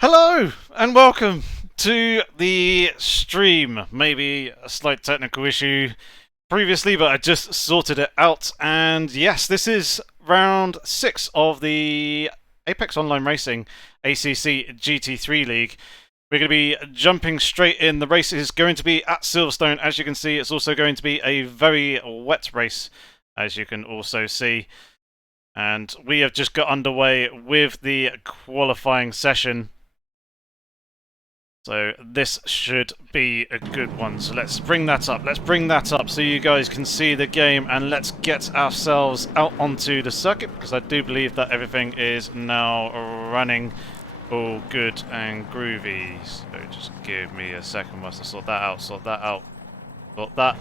Hello and welcome to the stream. Maybe a slight technical issue previously, but I just sorted it out. And yes, this is round 6 of the Apex Online Racing ACC GT3 League. We're going to be jumping straight in. The race is going to be at Silverstone. As you can see, it's also going to be a very wet race, as you can also see. And we have just got underway with the qualifying session. So this should be a good one. So let's bring that up. Let's bring that up so you guys can see the game, and let's get ourselves out onto the circuit, because I do believe that everything is now running all good and groovy. So just give me a second whilst I sort that out, sort that.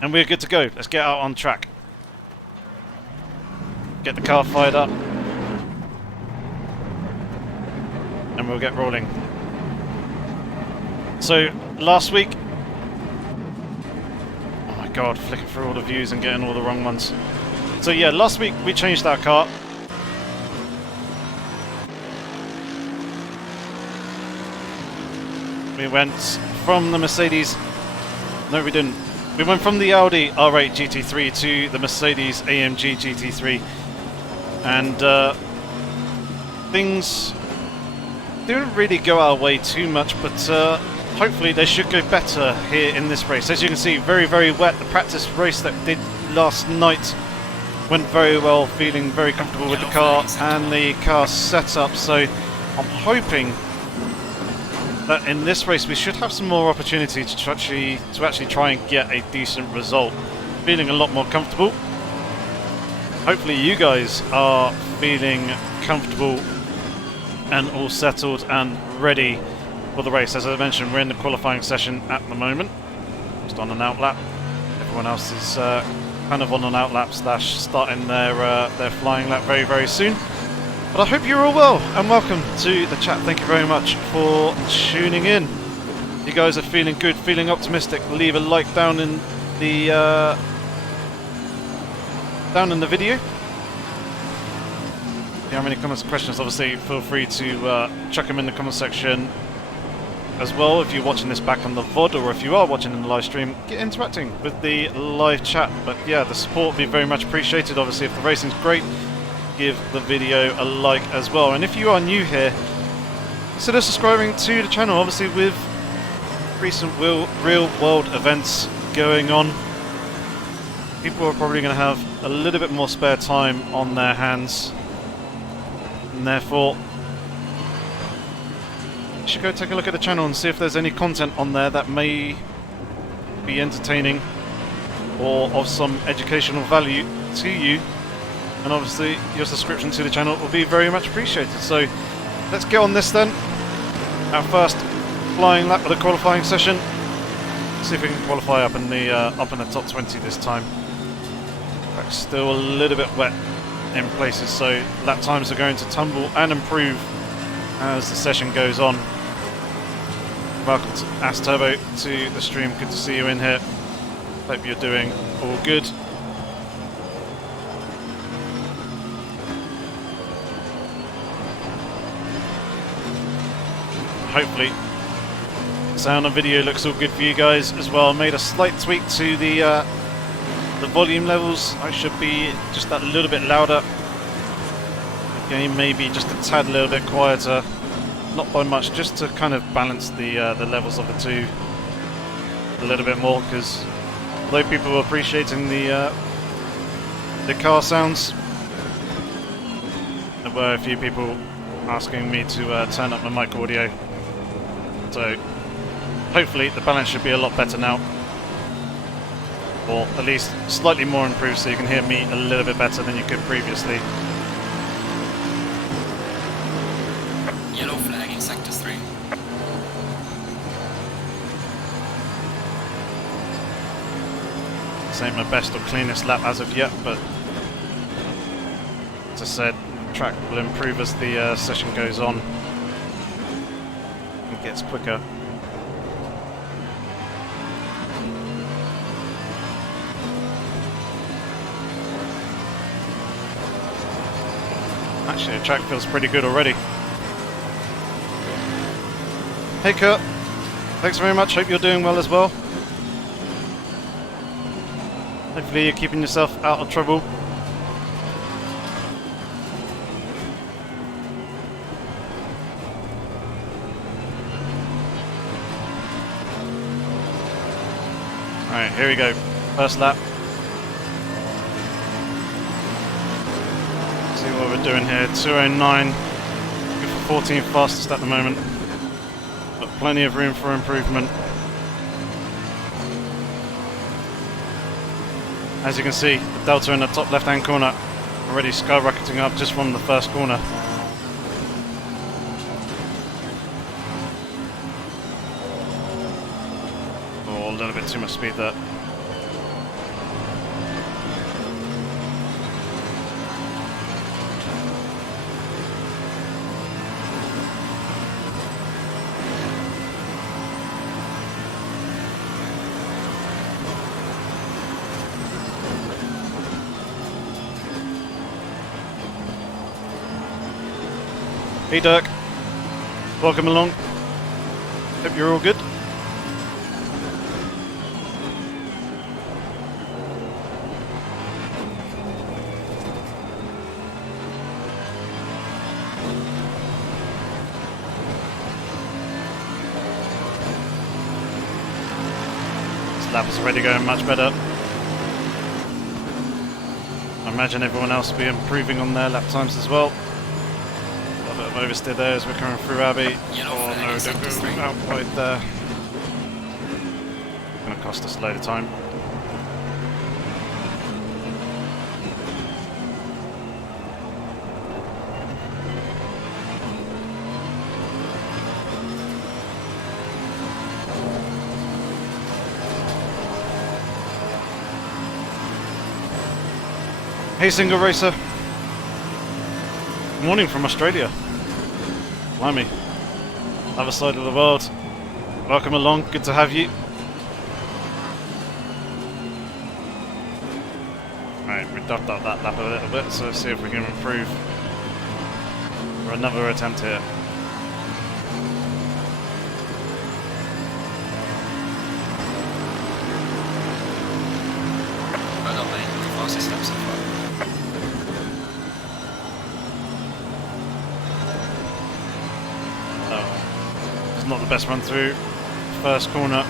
And we're good to go. Let's get out on track. Get the car fired up. And we'll get rolling. So, last week... Oh my god, flicking through all the views and getting all the wrong ones. So yeah, last week we changed our car. We went from the Mercedes... No, we didn't. We went from the Audi R8 GT3 to the Mercedes AMG GT3. And things didn't really go our way too much, but hopefully they should go better here in this race. As you can see, very, very wet. The practice race that we did last night went very well, feeling very comfortable with the car and the car setup. So I'm hoping that in this race we should have some more opportunity to actually try and get a decent result. Feeling a lot more comfortable. Hopefully you guys are feeling comfortable and all settled and ready for the race. As I mentioned, we're in the qualifying session at the moment, just on an outlap. Everyone else is kind of on an outlap slash starting their flying lap very, very soon. But I hope you're all well and welcome to the chat. Thank you very much for tuning in. You guys are feeling good, feeling optimistic. Leave a like down in the video. If you have any comments or questions, obviously feel free to chuck them in the comment section as well. If you're watching this back on the VOD, or if you are watching in the live stream, get interacting with the live chat. But yeah, the support would be very much appreciated. Obviously, if the racing's great, give the video a like as well. And if you are new here, consider subscribing to the channel. Obviously, with recent real world events going on, people are probably going to have a little bit more spare time on their hands, and therefore you should go take a look at the channel and see if there's any content on there that may be entertaining or of some educational value to you. And obviously your subscription to the channel will be very much appreciated. So let's get on this then. Our first flying lap of the qualifying session. See if we can qualify up in the top 20 this time. Track's still a little bit wet in places, so lap times are going to tumble and improve as the session goes on. Welcome to Turbo to the stream. Good to see you in here. Hope you're doing all good. Hopefully sound and video looks all good for you guys as well. Made a slight tweak to the volume levels. I should be just that little bit louder. The game may be just a tad little bit quieter, not by much, just to kind of balance the levels of the two a little bit more, because although people are appreciating the car sounds, there were a few people asking me to turn up my mic audio. So hopefully the balance should be a lot better now, or at least slightly more improved, so you can hear me a little bit better than you could previously. Yellow flag in sector 3. This ain't my best or cleanest lap as of yet, but as I said, track will improve as the session goes on and gets quicker. Actually, the track feels pretty good already. Hey Kurt, thanks very much, hope you're doing well as well. Hopefully you're keeping yourself out of trouble. Alright, here we go. First lap. See what we're doing here. 2:09. Good for 14th fastest at the moment. But plenty of room for improvement. As you can see, the delta in the top left hand corner already skyrocketing up just from the first corner. Oh, a little bit too much speed there. Hey Dirk, welcome along. Hope you're all good. This lap is already going much better. I imagine everyone else will be improving on their lap times as well. Oversteer there as we're coming through Abbey. Oh no, don't go out wide there. Going to cost us a load of time. Hey single racer. Morning from Australia. Blimey, other side of the world. Welcome along, good to have you. Right, we ducked up that lap a little bit, so let's see if we can improve for another attempt here. Well done, mate. The fastest lap so far. Not the best run through first corner.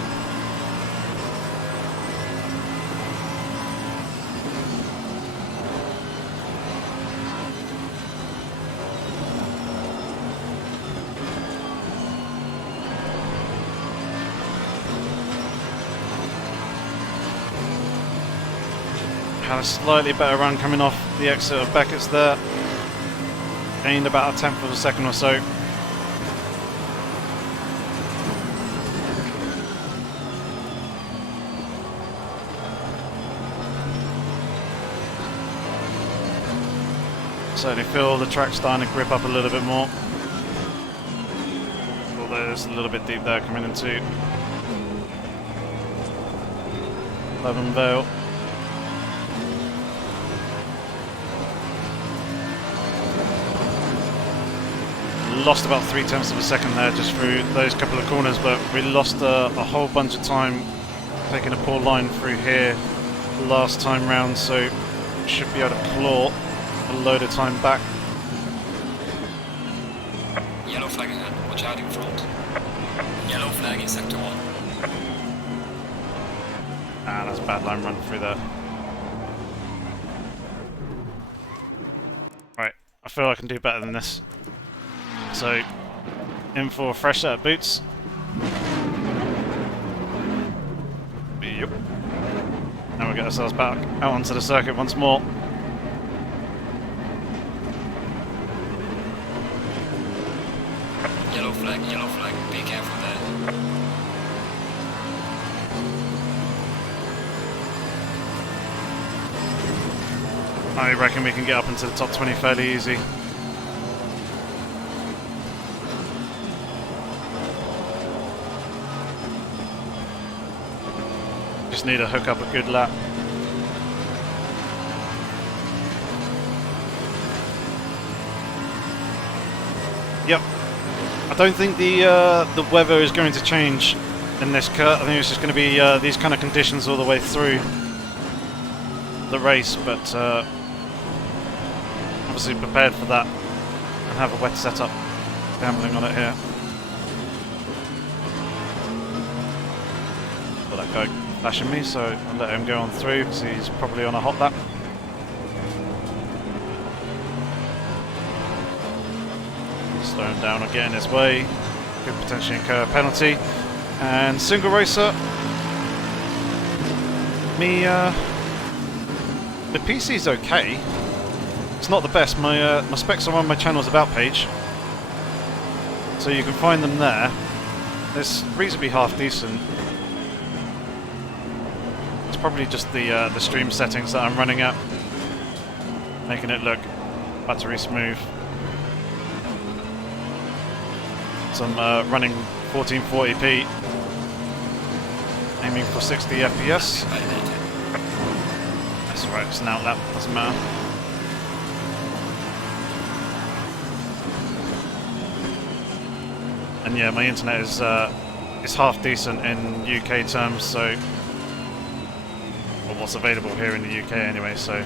Had a slightly better run coming off the exit of Beckett's there. Gained about a tenth of a second or so. Certainly feel the track starting to grip up a little bit more. Although it's a little bit deep there coming into Leven Vale. Lost about 3/10 of a second there just through those couple of corners, but we lost a whole bunch of time taking a poor line through here last time round, so should be able to claw a load of time back. Yellow flag ahead, watch out in front. Yellow flag in sector 1. Ah, that's a bad line run through there. Right, I feel I can do better than this. So, in for a fresh set of boots. Yep. And we'll get ourselves back out onto the circuit once more. Yellow flag, be careful there. I reckon we can get up into the top 20 fairly easy. Just need to hook up a good lap. Yep. I don't think the weather is going to change in this cut. I think it's just going to be these kind of conditions all the way through the race, but obviously prepared for that and have a wet setup gambling on it here. Well, that guy flashing me, so I'll let him go on through because he's probably on a hot lap. Slow him down or get in his way. Could potentially incur a penalty. And single racer. The PC's okay. It's not the best. My specs are on my channel's about page, so you can find them there. It's reasonably half decent. It's probably just the stream settings that I'm running at, making it look buttery smooth. So I'm running 1440p, aiming for 60 FPS. That's right, it's an outlap, doesn't matter. And yeah, my internet is half decent in UK terms, so, or what's available here in the UK anyway, so.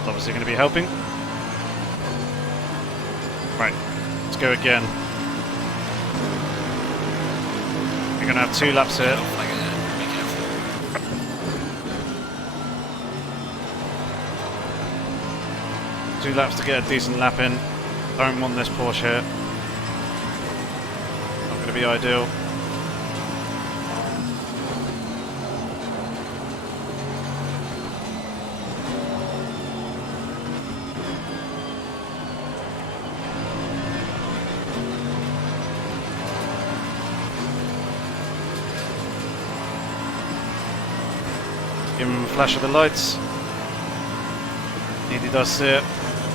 It's obviously going to be helping. Right, let's go again. We're going to have 2 laps here. 2 laps to get a decent lap in. Don't want this Porsche here. Not going to be ideal. Give him a flash of the lights. Indeed he does see it.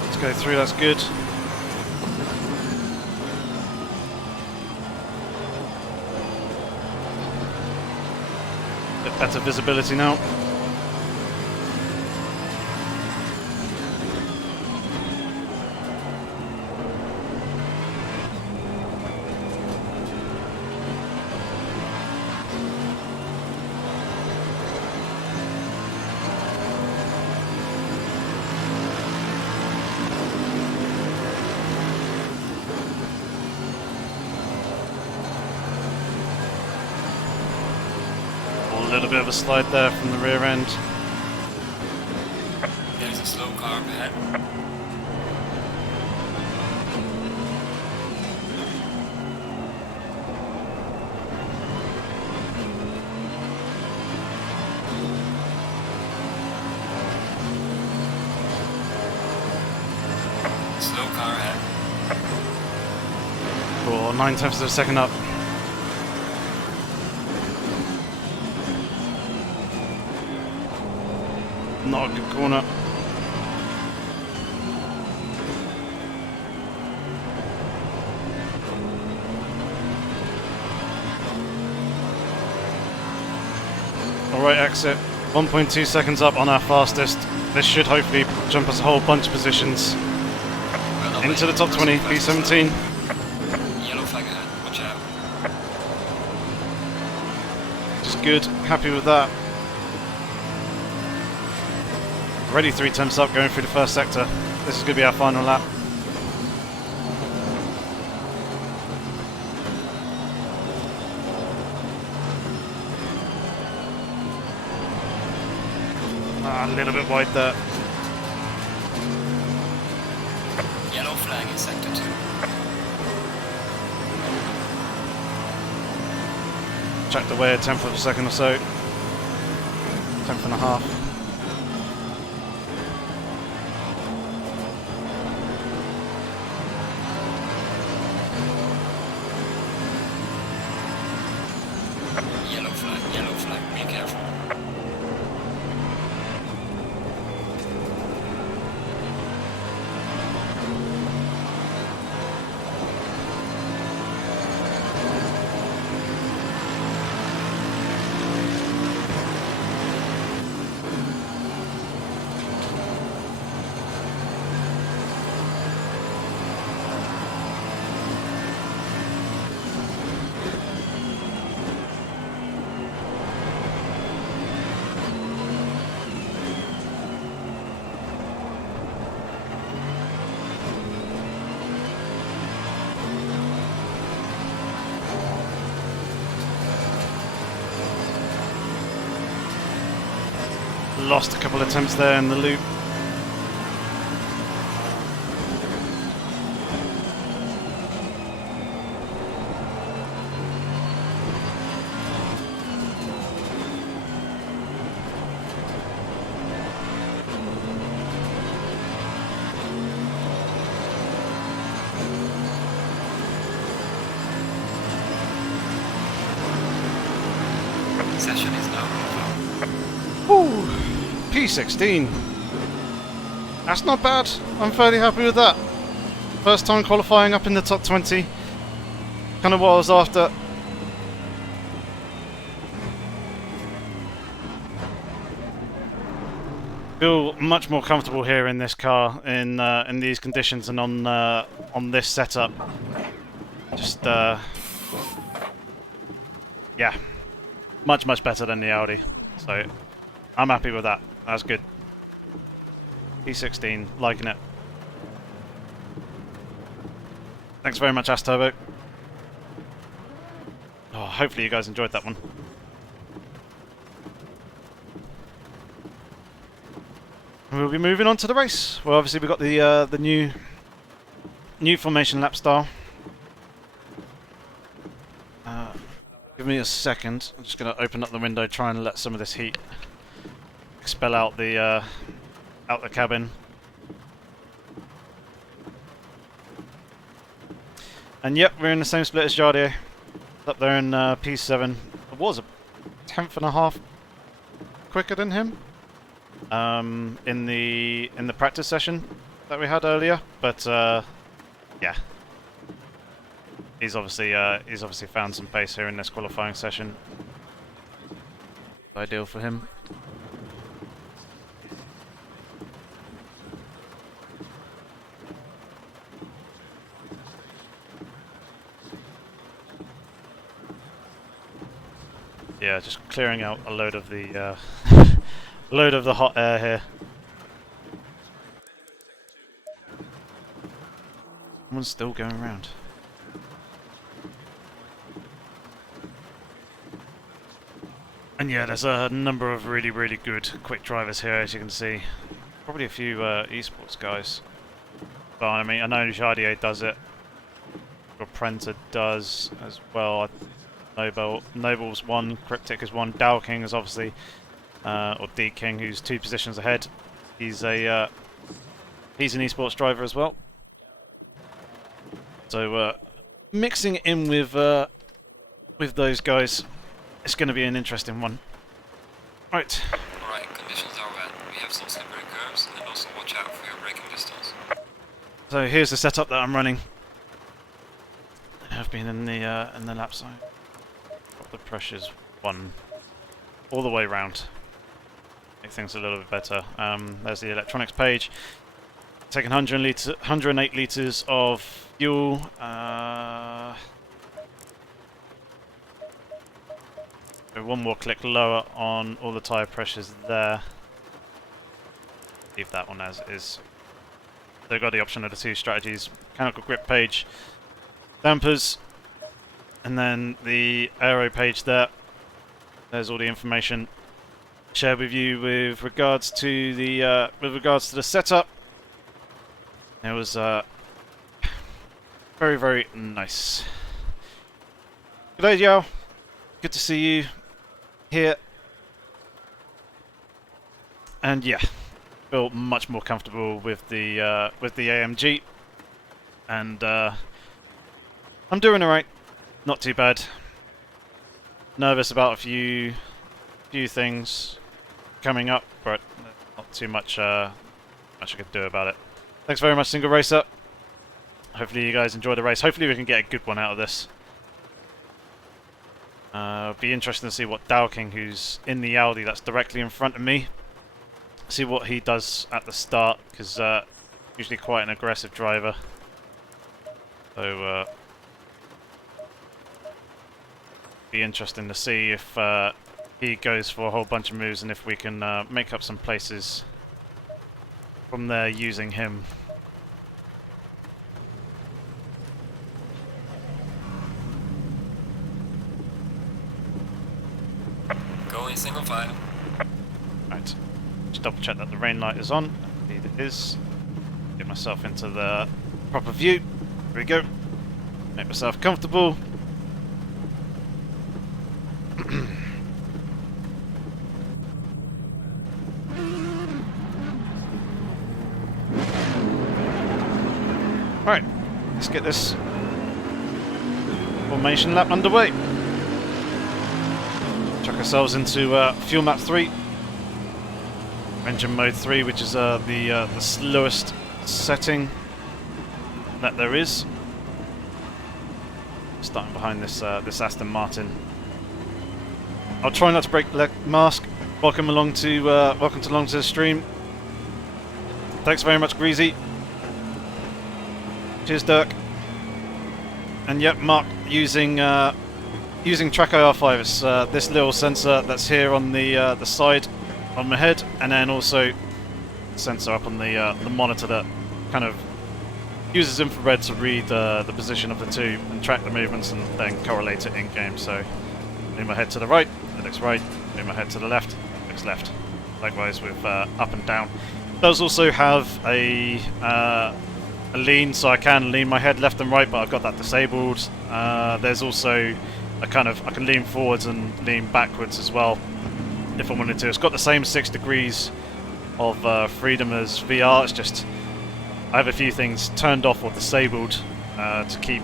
Let's go through, that's good. Bit better visibility now. A little bit of a slide there from the rear end. There's a slow car up ahead. Slow car ahead. For 9/10 of a second up. Not a good corner. Alright, exit. 1.2 seconds up on our fastest. This should hopefully jump us a whole bunch of positions into the top 20, P17. Yellow flag ahead, watch out. Just good, happy with that. Already 3/10 up going through the first sector. This is going to be our final lap. A little bit wide there. Yellow flag in sector 2. Checked away a 10th of a second or so. 10th and a half. Yellow flag, be careful. lost a couple of attempts there in the loop. Session is now over. Woo! P16. That's not bad. I'm fairly happy with that. First time qualifying up in the top 20. Kind of what I was after. Feel much more comfortable here in this car in these conditions and on this setup. Just yeah, much better than the Audi. So I'm happy with that. That's good. P16, liking it. Thanks very much, Turbo. Oh, hopefully you guys enjoyed that one. We'll be moving on to the race. Well, obviously we've got the new formation lap style. Give me a second. I'm just going to open up the window, try and let some of this heat expel out the cabin. And yep, we're in the same split as Jardier. Up there in P7. I was a tenth and a half quicker than him in the practice session that we had earlier, but yeah, he's obviously found some pace here in this qualifying session. Ideal for him. Yeah, just clearing out a load of the load of the hot air here. Someone's still going around. And yeah, there's a number of really good quick drivers here, as you can see. Probably a few esports guys. But I mean, I know Jardier does it. Or Prenta does as well. Noble's one, Cryptic is one, Dow King is obviously, or D King, who's 2 positions ahead. He's an esports driver as well. So mixing it in with those guys, it's going to be an interesting one. Right. Alright, conditions are wet. We have some slippery curves, and also watch out for your braking distance. So here's the setup that I'm running. I've been in the lap zone. The pressure's 1 all the way round. Make things a little bit better. There's the electronics page. Taking 108 litres of fuel. One more click lower on all the tyre pressures there. Leave that one as is. They've got the option of the 2 strategies. Mechanical grip page. Dampers. And then the aero page there. There's all the information shared with you with regards to the setup. It was very nice. Good day, Yao. Good to see you here. And yeah, feel much more comfortable with the AMG, and I'm doing alright. Not too bad. Nervous about a few things coming up, but not too much much I could do about it. Thanks very much, Single Racer. Hopefully you guys enjoy the race. Hopefully we can get a good one out of this. Be interesting to see what Dow King, who's in the Audi that's directly in front of me, see what he does at the start, because usually quite an aggressive driver. So be interesting to see if he goes for a whole bunch of moves and if we can make up some places from there using him. Go in single file. Right. Just double check that the rain light is on. Indeed it is. Get myself into the proper view. Here we go. Make myself comfortable. Right, let's get this formation lap underway. Chuck ourselves into fuel map 3. Engine mode 3, which is the slowest setting that there is. Starting behind this this Aston Martin. I'll try not to break the mask. Welcome along to the stream. Thanks very much, Greasy. Cheers, Dirk. And yep, Mark using TrackIR 5. It's this little sensor that's here on the side on my head, and then also sensor up on the monitor that kind of uses infrared to read the position of the two and track the movements and then correlate it in game. So move my head to the right, it looks right. Move my head to the left, it looks left. Likewise with up and down. It does also have a lean, so I can lean my head left and right, but I've got that disabled. There's also a kind of, I can lean forwards and lean backwards as well if I wanted to. It's got the same 6 degrees of freedom as VR. It's just I have a few things turned off or disabled to keep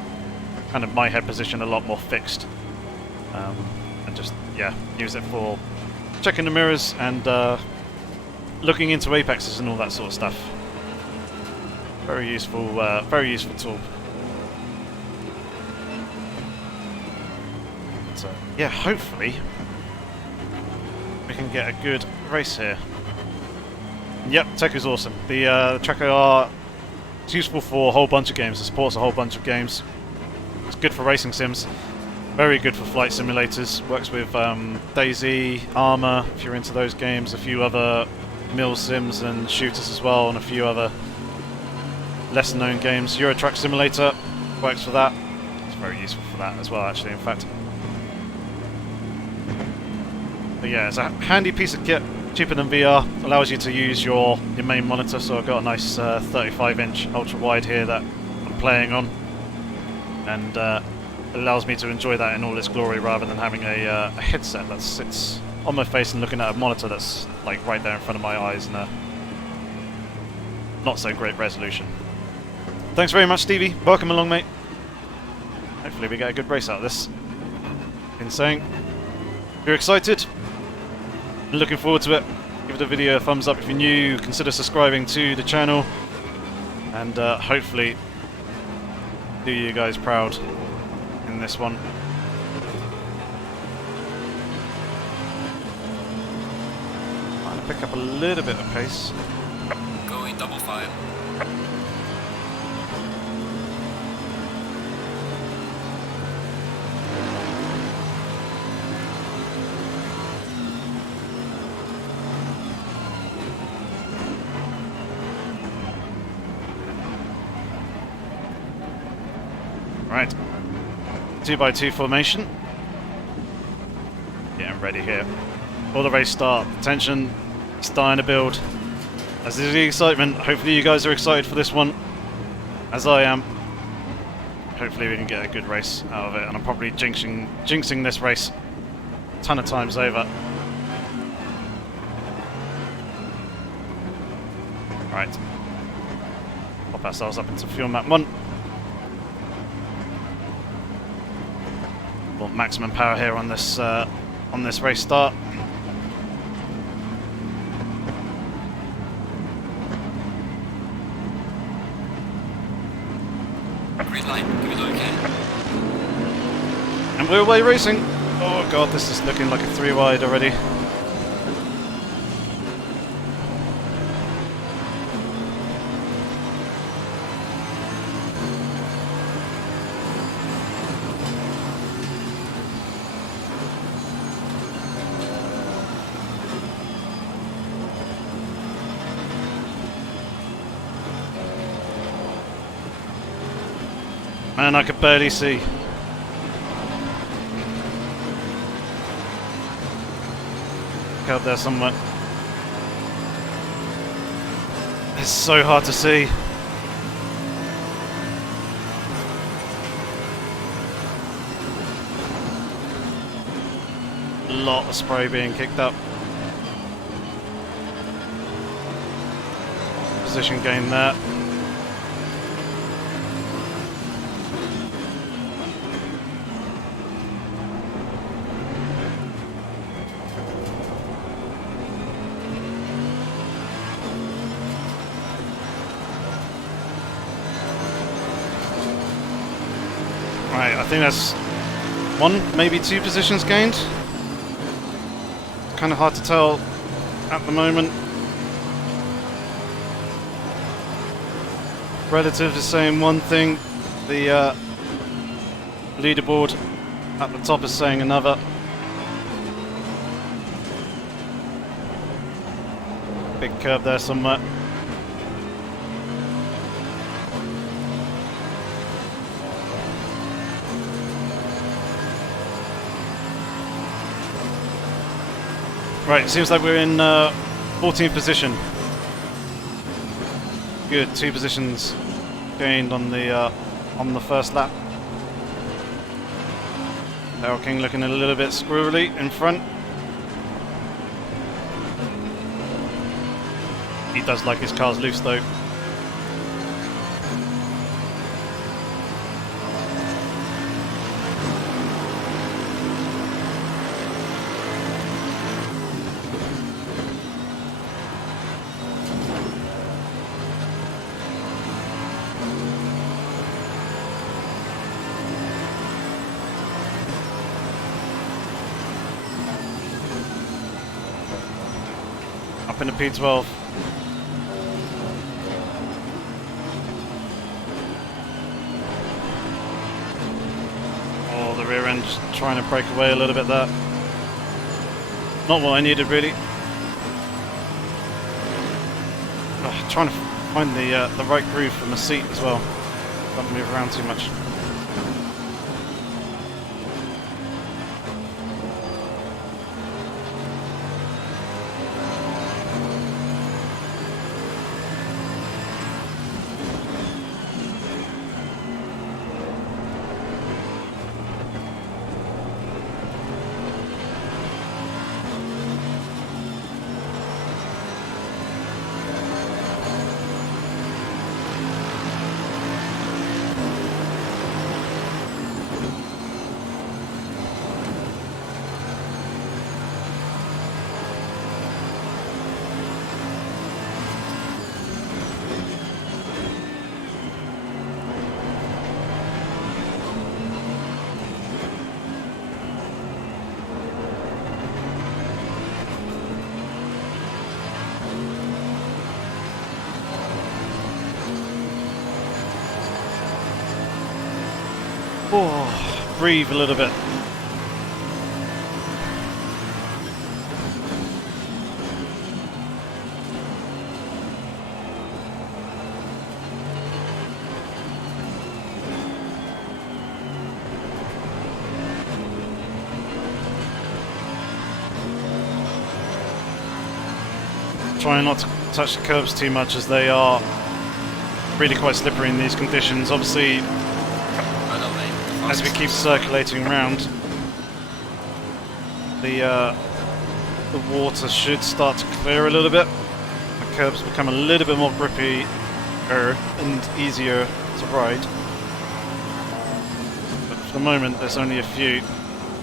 kind of my head position a lot more fixed, and just use it for checking the mirrors and looking into apexes and all that sort of stuff. Very useful tool. So yeah, hopefully we can get a good race here. Yep, tech is awesome. The TrackIR is useful for a whole bunch of games. It supports a whole bunch of games. It's good for racing sims. Very good for flight simulators. Works with DayZ, Armour, if you're into those games. A few other mill sims and shooters as well, and a few other lesser known games. Euro Truck Simulator works for that. It's very useful for that as well, actually, in fact. But yeah, it's a handy piece of kit. Cheaper than VR, allows you to use your main monitor, so I've got a nice 35-inch ultra-wide here that I'm playing on, and it allows me to enjoy that in all its glory rather than having a headset that sits on my face and looking at a monitor that's like right there in front of my eyes and a not so great resolution. Thanks very much, Stevie. Welcome along, mate. Hopefully we get a good race out of this. Insane. You're excited? Looking forward to it. Give the video a thumbs up if you're new. Consider subscribing to the channel, and hopefully do you guys proud in this one. Trying to pick up a little bit of pace. Going double file. Right, 2x2 formation. Getting ready here. Before the race start, the tension starting to build. As is the excitement. Hopefully you guys are excited for this one, as I am. Hopefully we can get a good race out of it, and I'm probably jinxing this race a ton of times over. Right, pop ourselves up into fuel map 1. Want maximum power here on this race start. Green light, give it okay. And we're away racing. Oh god, this is looking like a 3 wide already. Man, I could barely see. Out there somewhere. It's so hard to see. A lot of spray being kicked up. Position gain there. Right, I think that's 1, maybe 2 positions gained. Kind of hard to tell at the moment. Relative is saying one thing, the leaderboard at the top is saying another. Big curve there somewhere. Right, seems like we're in 14th position. Good, 2 positions gained on the first lap. Daryl King looking a little bit squirrely in front. He does like his cars loose though. Up in the P12. Oh, the rear end just trying to break away a little bit there. Not what I needed really. Oh, trying to find the right groove for my seat as well. Don't move around too much. Oh, breathe a little bit. Trying not to touch the curbs too much as they are really quite slippery in these conditions. Obviously, as we keep circulating around, the water should start to clear a little bit. The curbs become a little bit more grippy and easier to ride. But for the moment, there's only a few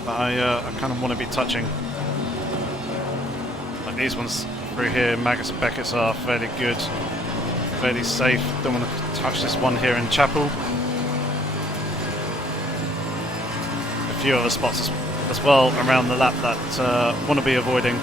that I kind of want to be touching. Like these ones through here, Magus and Beckett's are fairly good, fairly safe. Don't want to touch this one here in Chapel. A few other spots as well around the lap that want to be avoiding.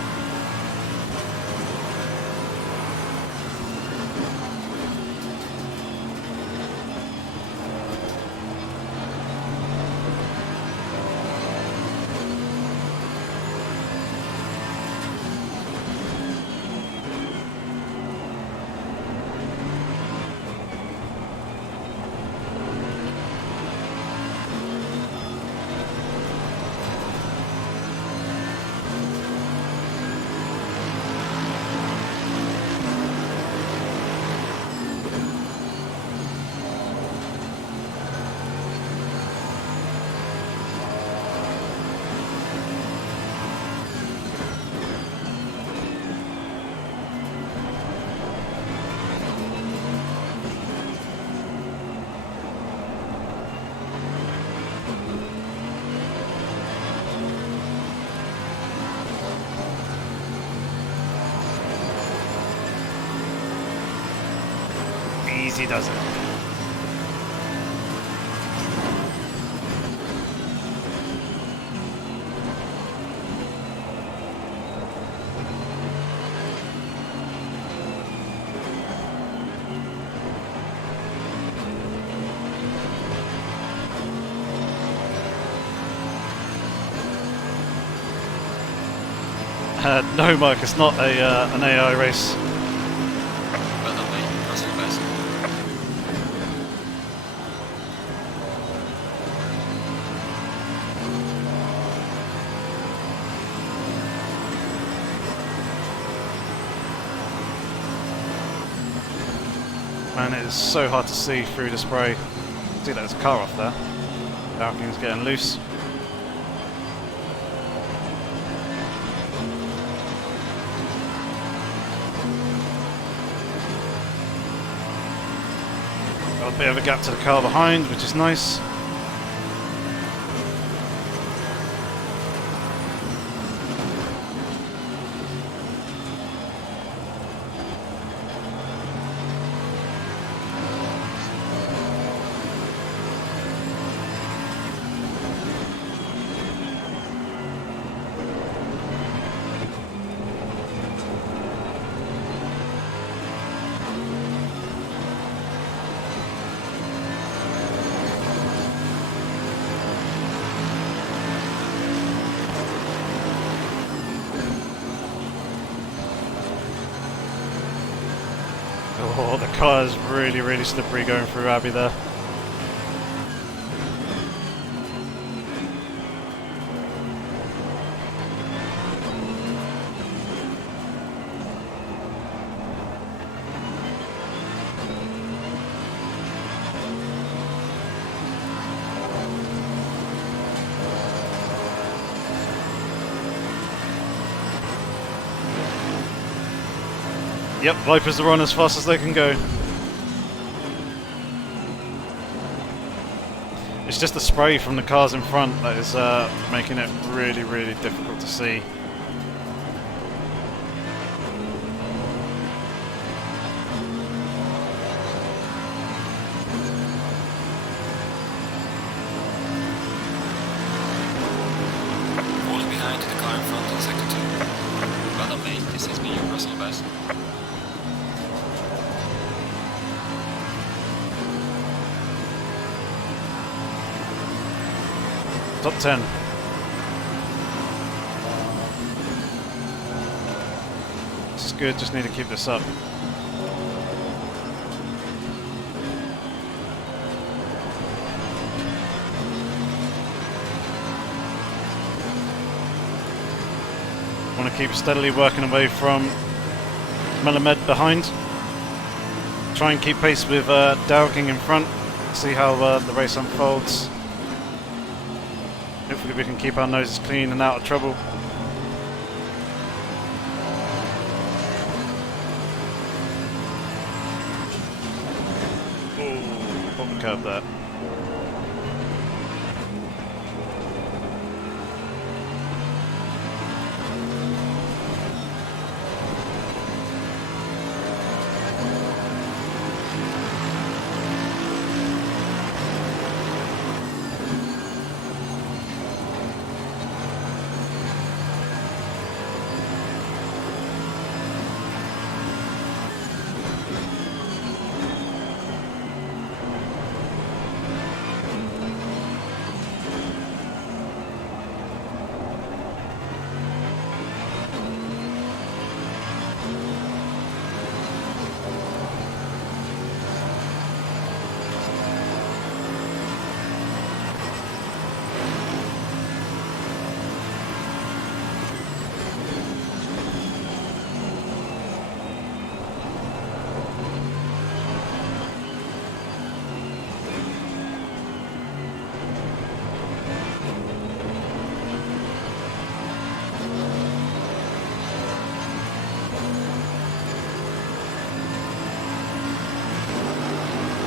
easy does it. No, Mike, it's not an AI race. Well done, mate. That's your best. Man, it is so hard to see through the spray. See, there's a car off there. Falcon's getting loose. Got a bit of a gap to the car behind, which is nice. Oh, the car is really, really slippery going through Abbey there. Yep, Vipers are on as fast as they can go. It's just the spray from the cars in front that is making it really, really difficult to see. Falling behind the car in front in sector 2. Well done, mate. This is me, your personal best. Top 10. This is good, just need to keep this up. Want to keep steadily working away from Melamed behind. Try and keep pace with Dowking in front. See how the race unfolds. Hopefully we can keep our noses clean and out of trouble. Oh, pop the curb there.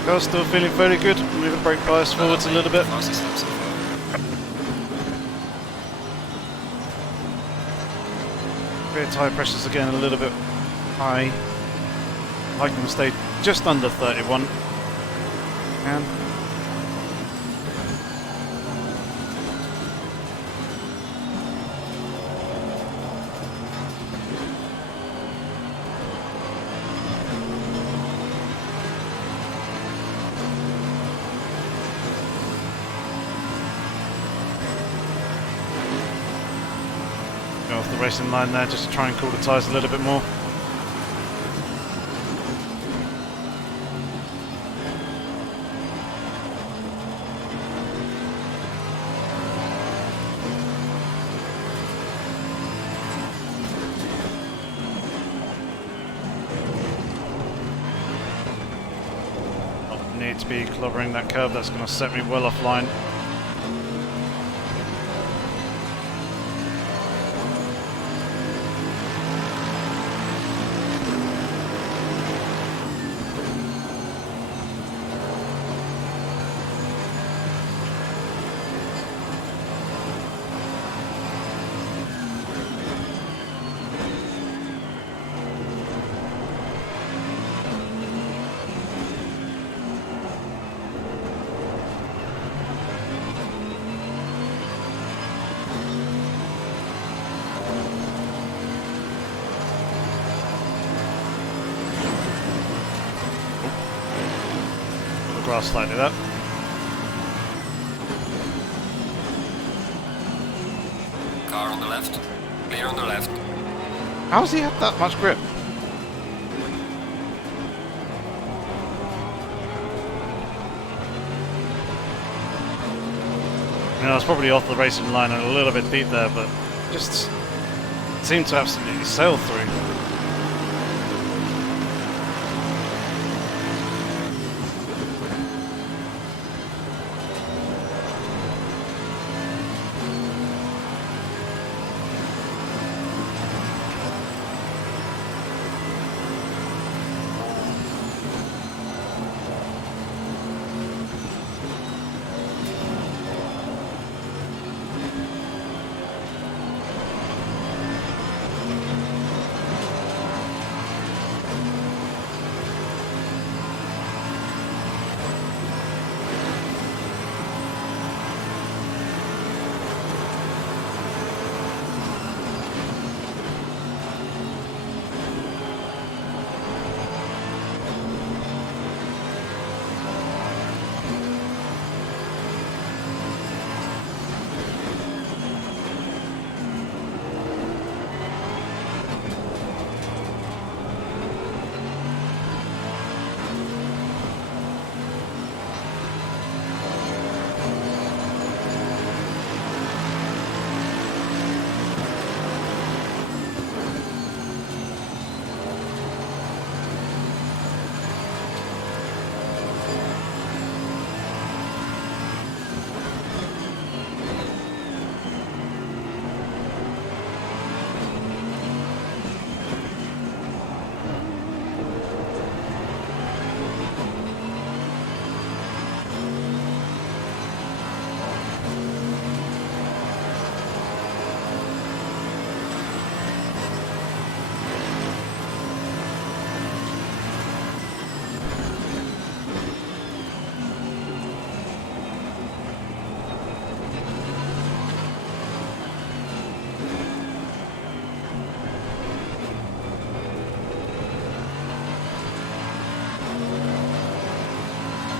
Car's still feeling very good. Move the brake bias forwards a little bit. Rear tyre pressures again a little bit high. I like them to stay just under 31. And go off the racing line there, just to try and cool the tyres a little bit more. Need to be clobbering that curve, that's going to set me well offline. Grass slightly up. Car on the left. Clear on the left. How's he had that much grip? I was probably off the racing line and a little bit deep there, but just seemed to absolutely sail through.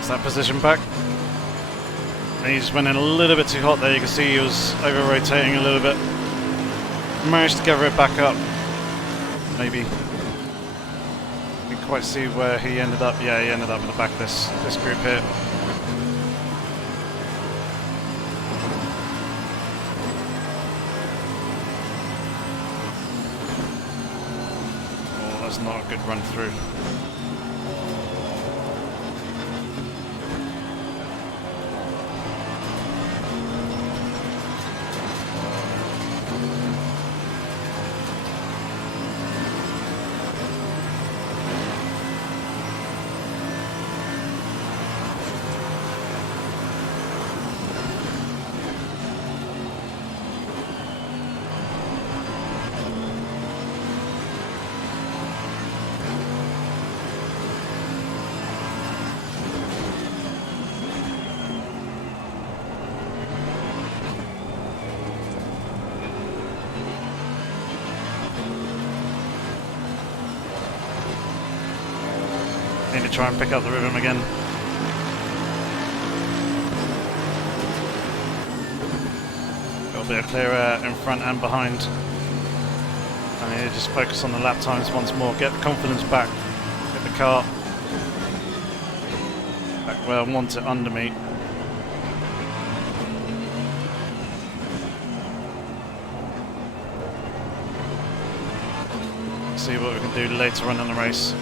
That position back. And he just went in a little bit too hot there. You can see he was over rotating a little bit. Managed to gather it back up. Maybe. You can quite see where he ended up. Yeah, he ended up in the back of this group here. Oh, that's not a good run through. Need to try and pick up the rhythm again. Got a bit of clear air in front and behind. I need to just focus on the lap times once more, get the confidence back, get the car back where I want it under me. See what we can do later on in the race.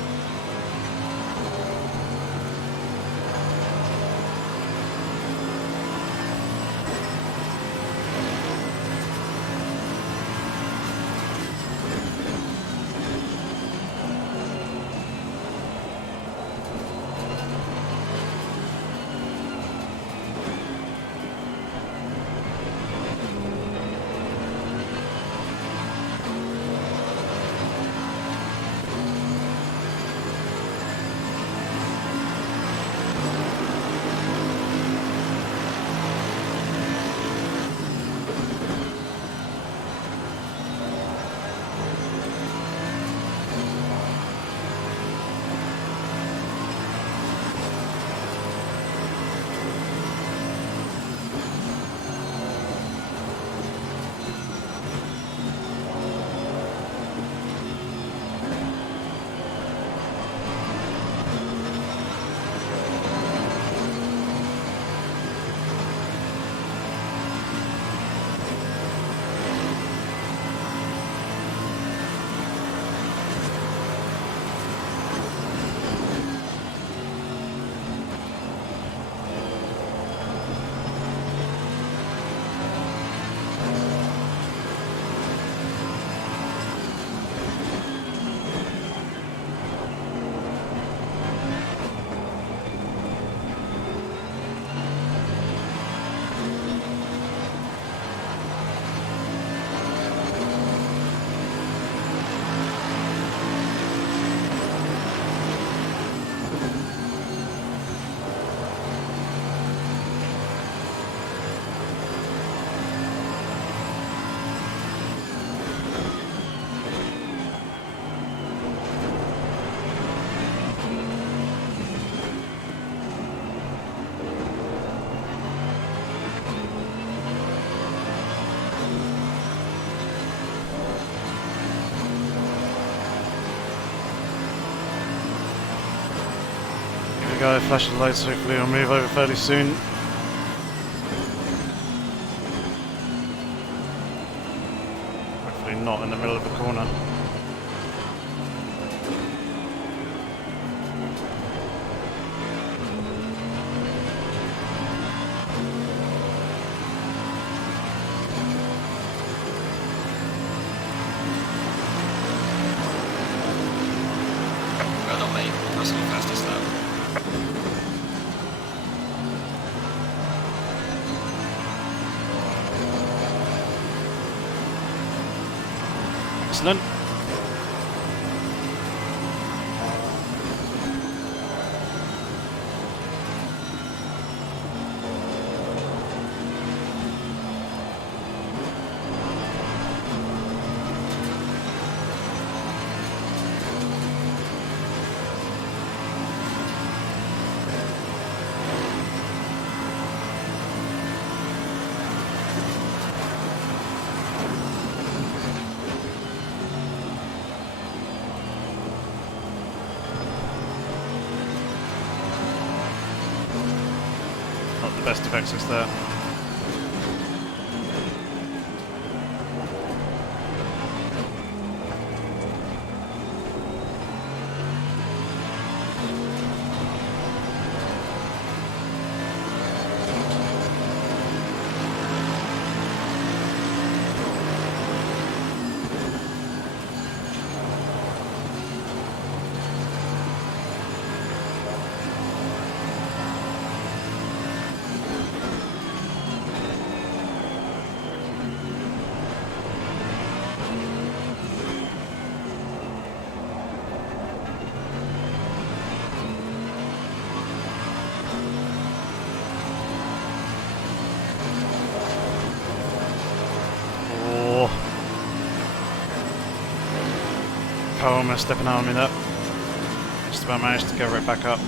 Go, flash the lights, hopefully I'll move over fairly soon. Hopefully not in the middle of the corner. Well done, mate. Personal fastest lap. Excellent. Not the best of exits there. Oh, almost stepping on me there. Just about managed to go right back up.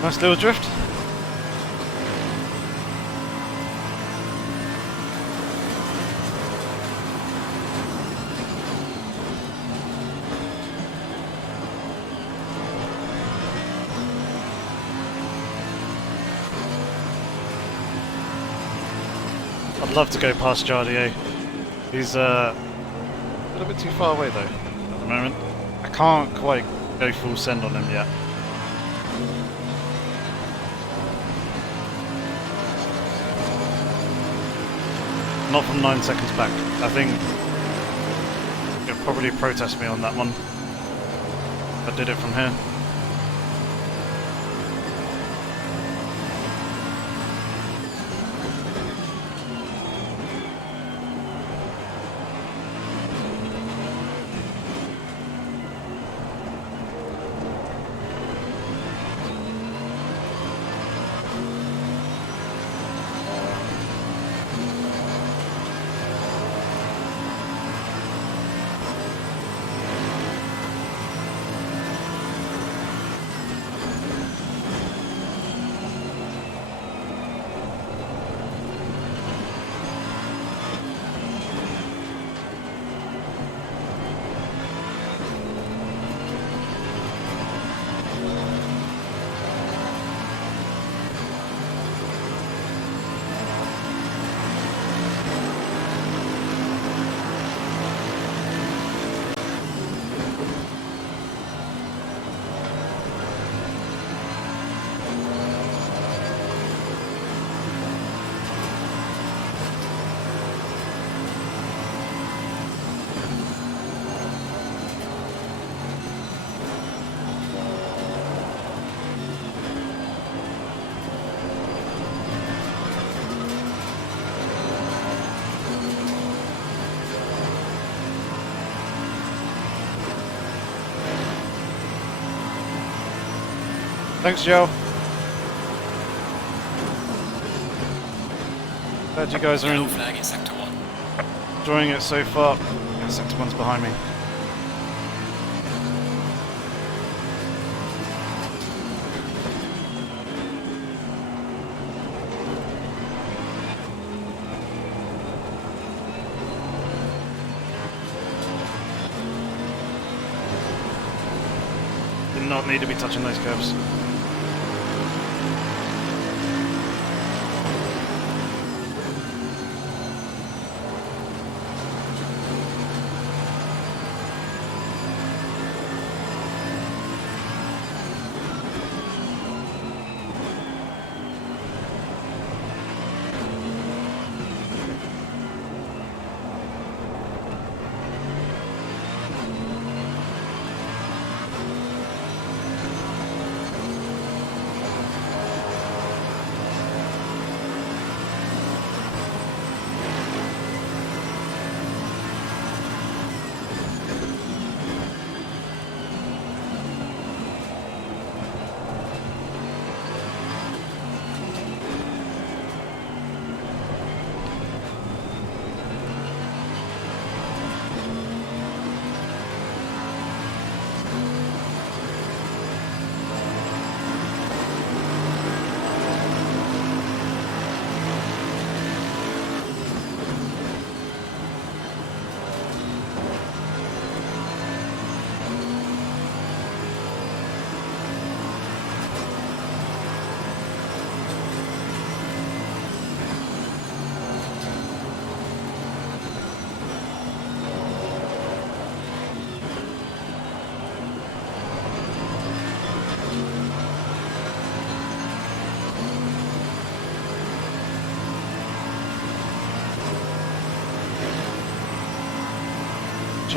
Nice little drift. I'd love to go past Jardier. He's a little bit too far away though at the moment. I can't quite go full send on him yet. Not from 9 seconds back. I think he'll probably protest me on that one if I did it from here. Thanks, Joe. Glad you guys are Yellow flag in sector 1. enjoying it so far. Yeah, sector 1's behind me. Did not need to be touching those curves.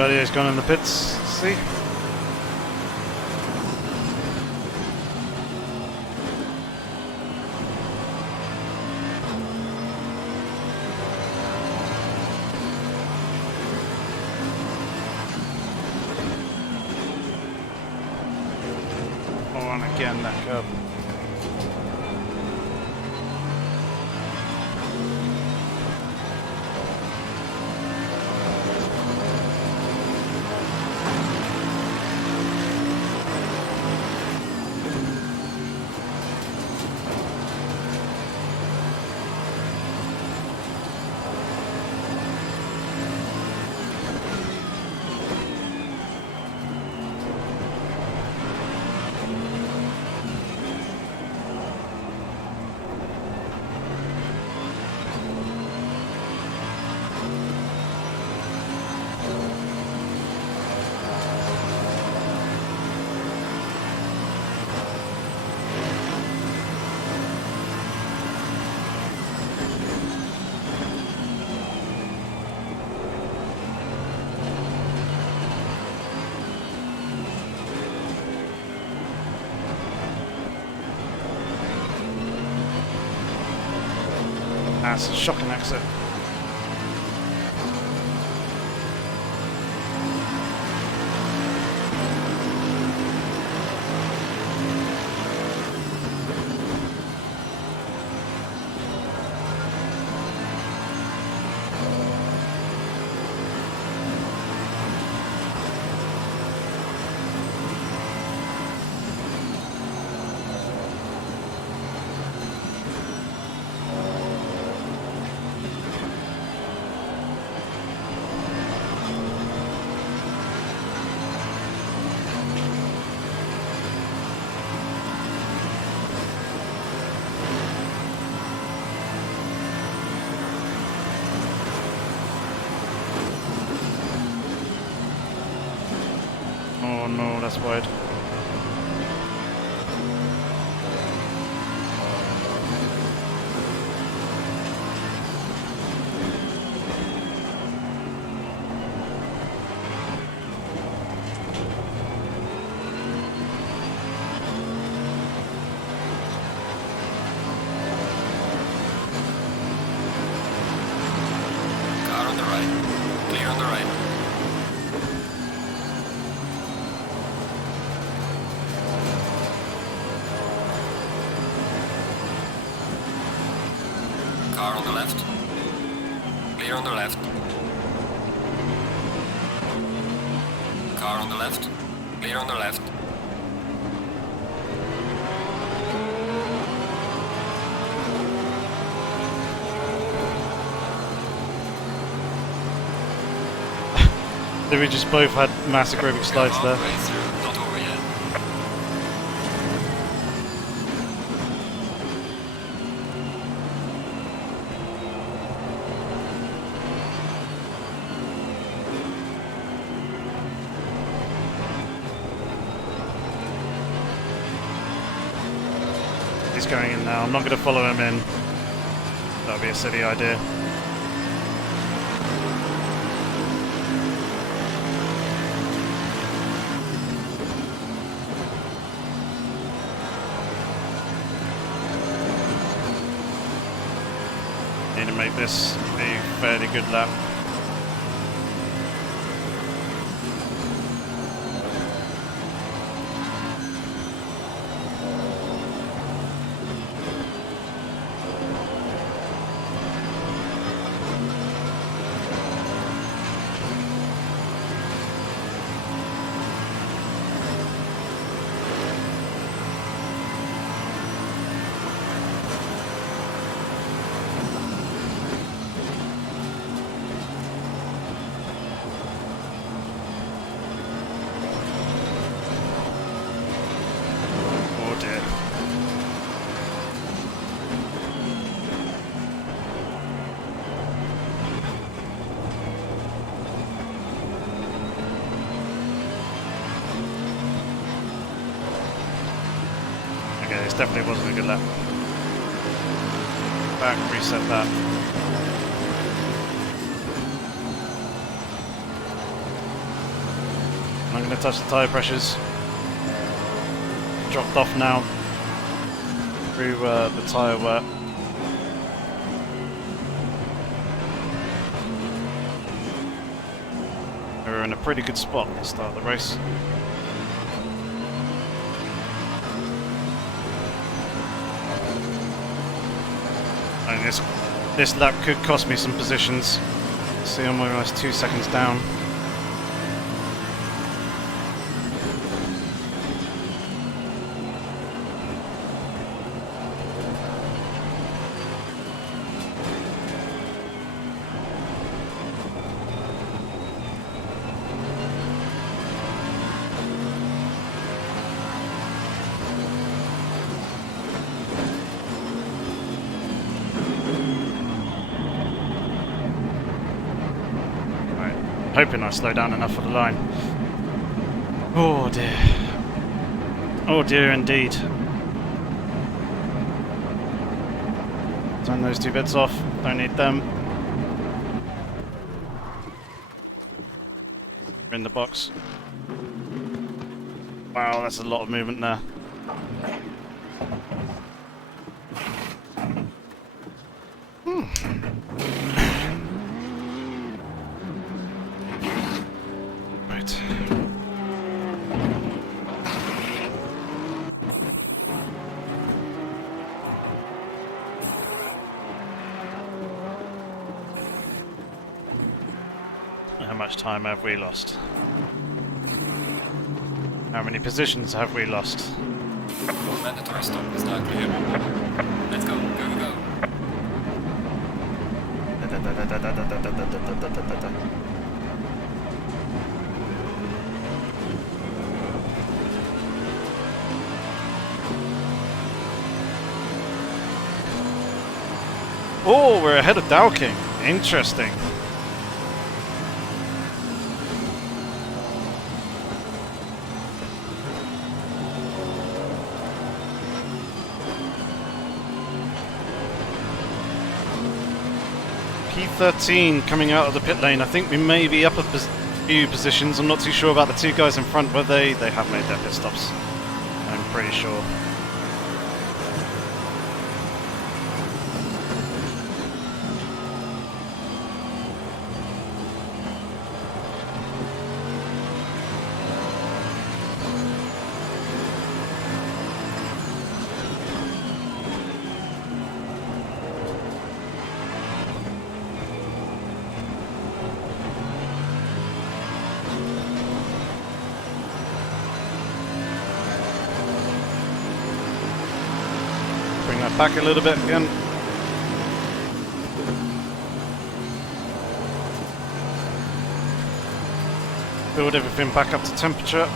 Badio's gone in the pits, see? Oh, and again that curb. That's a shocking exit. Oh no, that's wide. Car on the right. Clear on the right. Car on the left. Clear on the left. Car on the left. Clear on the left. We just both had massive aerobic slides there. Halfway through, not over yet. He's going in now. I'm not going to follow him in. That would be a silly idea. Need to make this a fairly good lap. Okay, this definitely wasn't a good lap. Back, reset that. Not going to touch the tyre pressures. Dropped off now through the tyre wear. We're in a pretty good spot at the start of the race. And this lap could cost me some positions. See, I'm almost 2 seconds down. Hoping I slow down enough for the line. Oh dear. Oh dear indeed. Turn those two bits off. Don't need them. We're in the box. Wow, that's a lot of movement there. How much time have we lost? How many positions have we lost? Mandatory stop is not clear. Let's go, go, go. Oh, we're ahead of Dowking. Interesting. P13 coming out of the pit lane. I think we may be up a few positions. I'm not too sure about the two guys in front, whether they have made their pit stops. I'm pretty sure. Bring that back a little bit again. Build everything back up to temperature.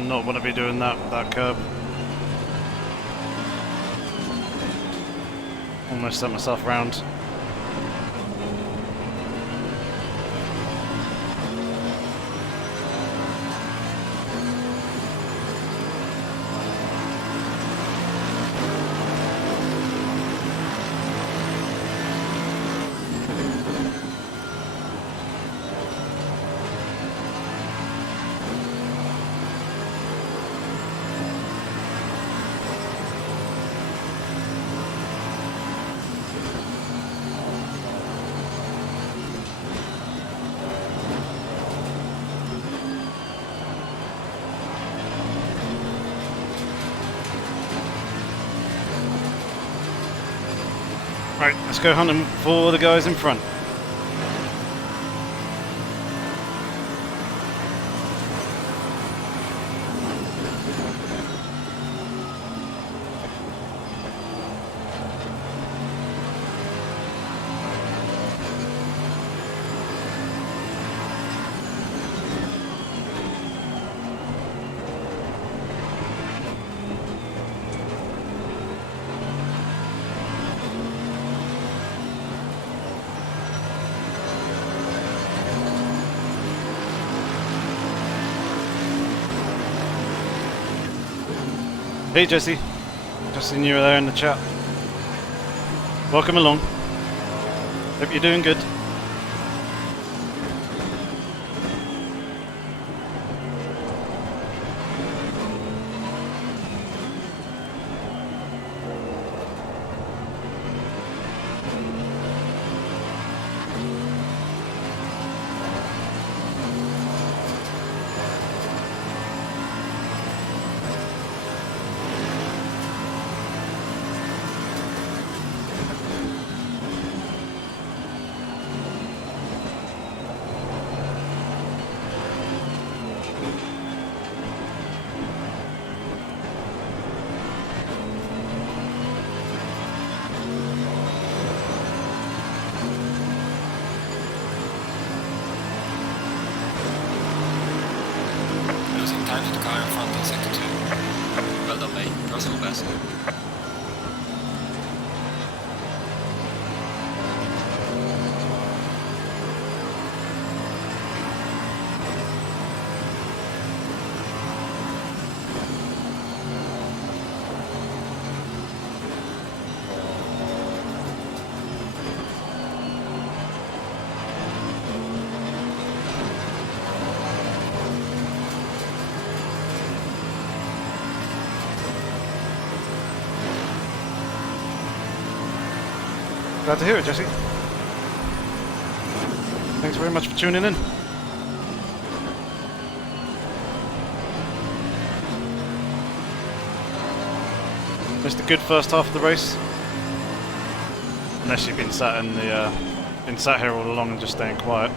Not want to be doing that curb. Almost set myself round. Right, let's go hunting for the guys in front. Hey Jesse, just seen you there in the chat. Welcome along. Hope you're doing good. Losing time to the car in front in sector 2. Well done, mate. Personal best. Glad to hear it, Jesse. Thanks very much for tuning in. Missed a good first half of the race. Unless you've been sat in the been sat here all along and just staying quiet.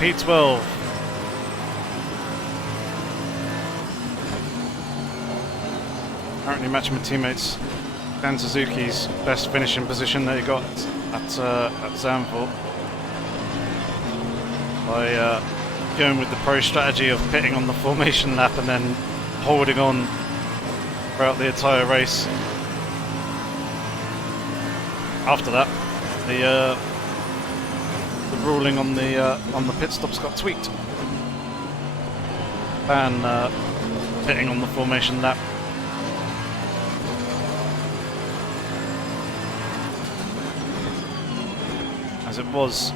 P12. Currently matching my teammates. Dan Suzuki's best finishing position that he got at Zandvoort by going with the pro strategy of pitting on the formation lap and then holding on throughout the entire race. After that, the ruling on the pit stops got tweaked. Ban pitting on the formation lap. As it was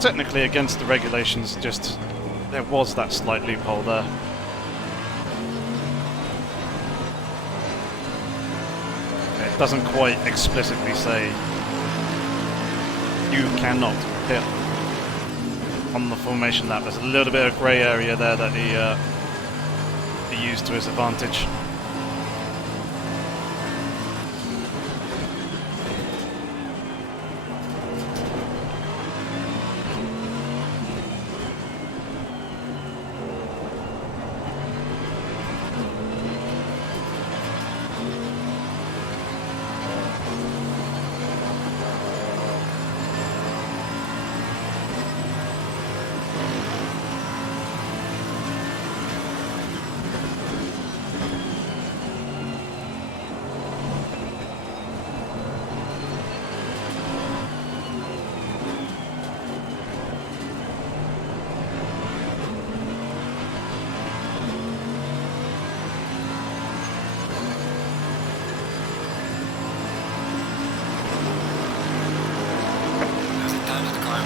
technically against the regulations, just there was that slight loophole there. It doesn't quite explicitly say you cannot pit on the formation lap. There's a little bit of grey area there that he used to his advantage.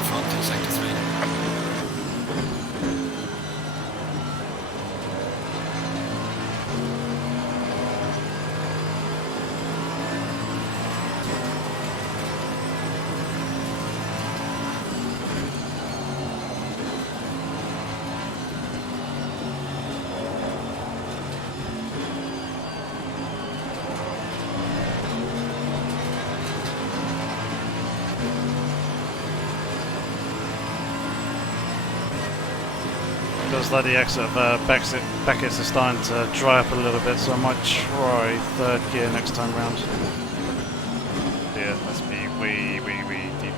in front in sector 3. Feels like the exit of Beckett's is starting to dry up a little bit, so I might try third gear next time round. Yeah, that's me way deep.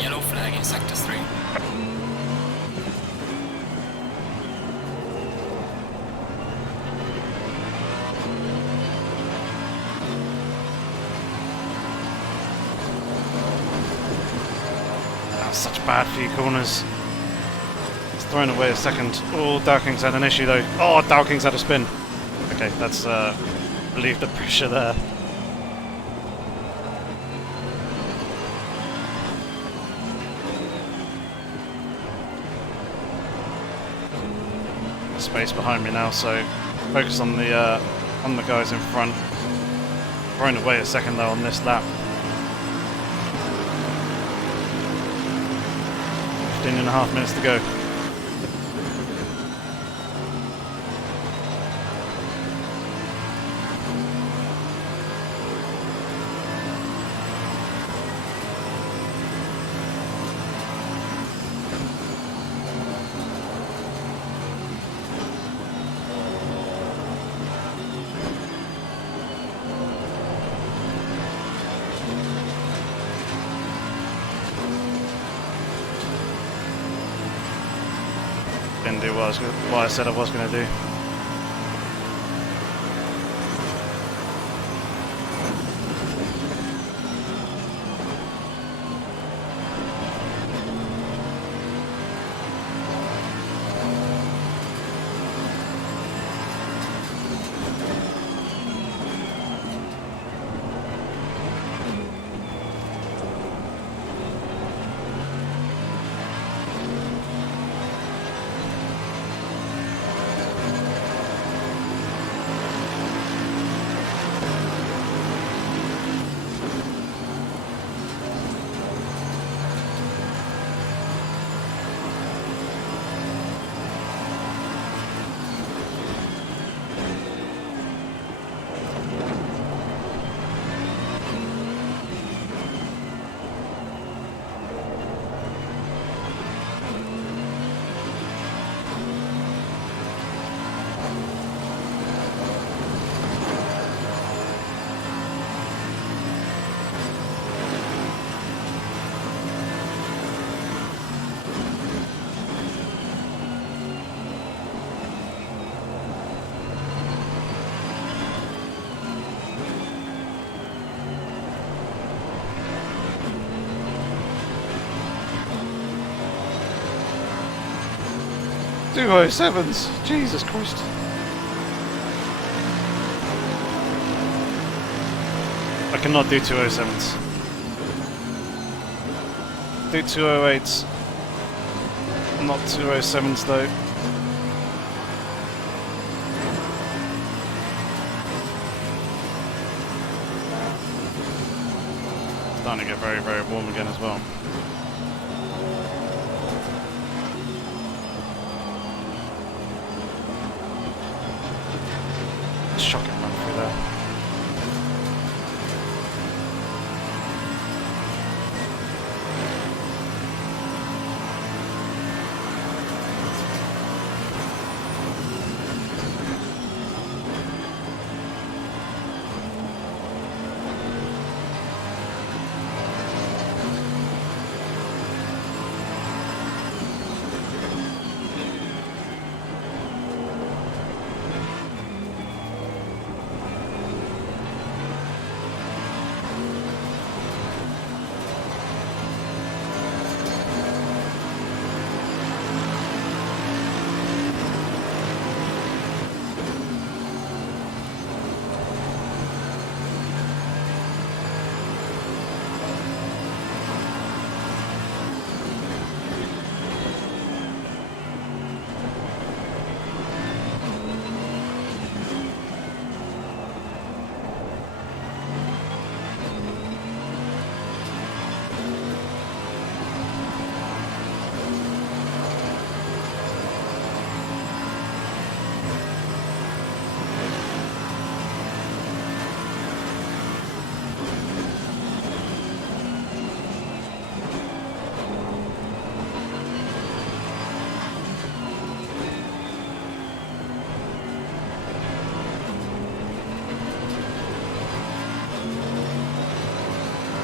Yellow flag in sector 3. That was such a bad few corners. It's thrown away a second. Oh, Dowking's had an issue though. Oh, Dowking's had a spin. Okay, that's relieved the pressure there. Space behind me now, so focus on the guys in front. Thrown away a second though on this lap. 15.5 minutes to go. Didn't do what I said I was going to do. Two 07s, Jesus Christ. I cannot do 207s. Do 208s. Not 207s though. Starting to get very warm again as well. Shocking run through there.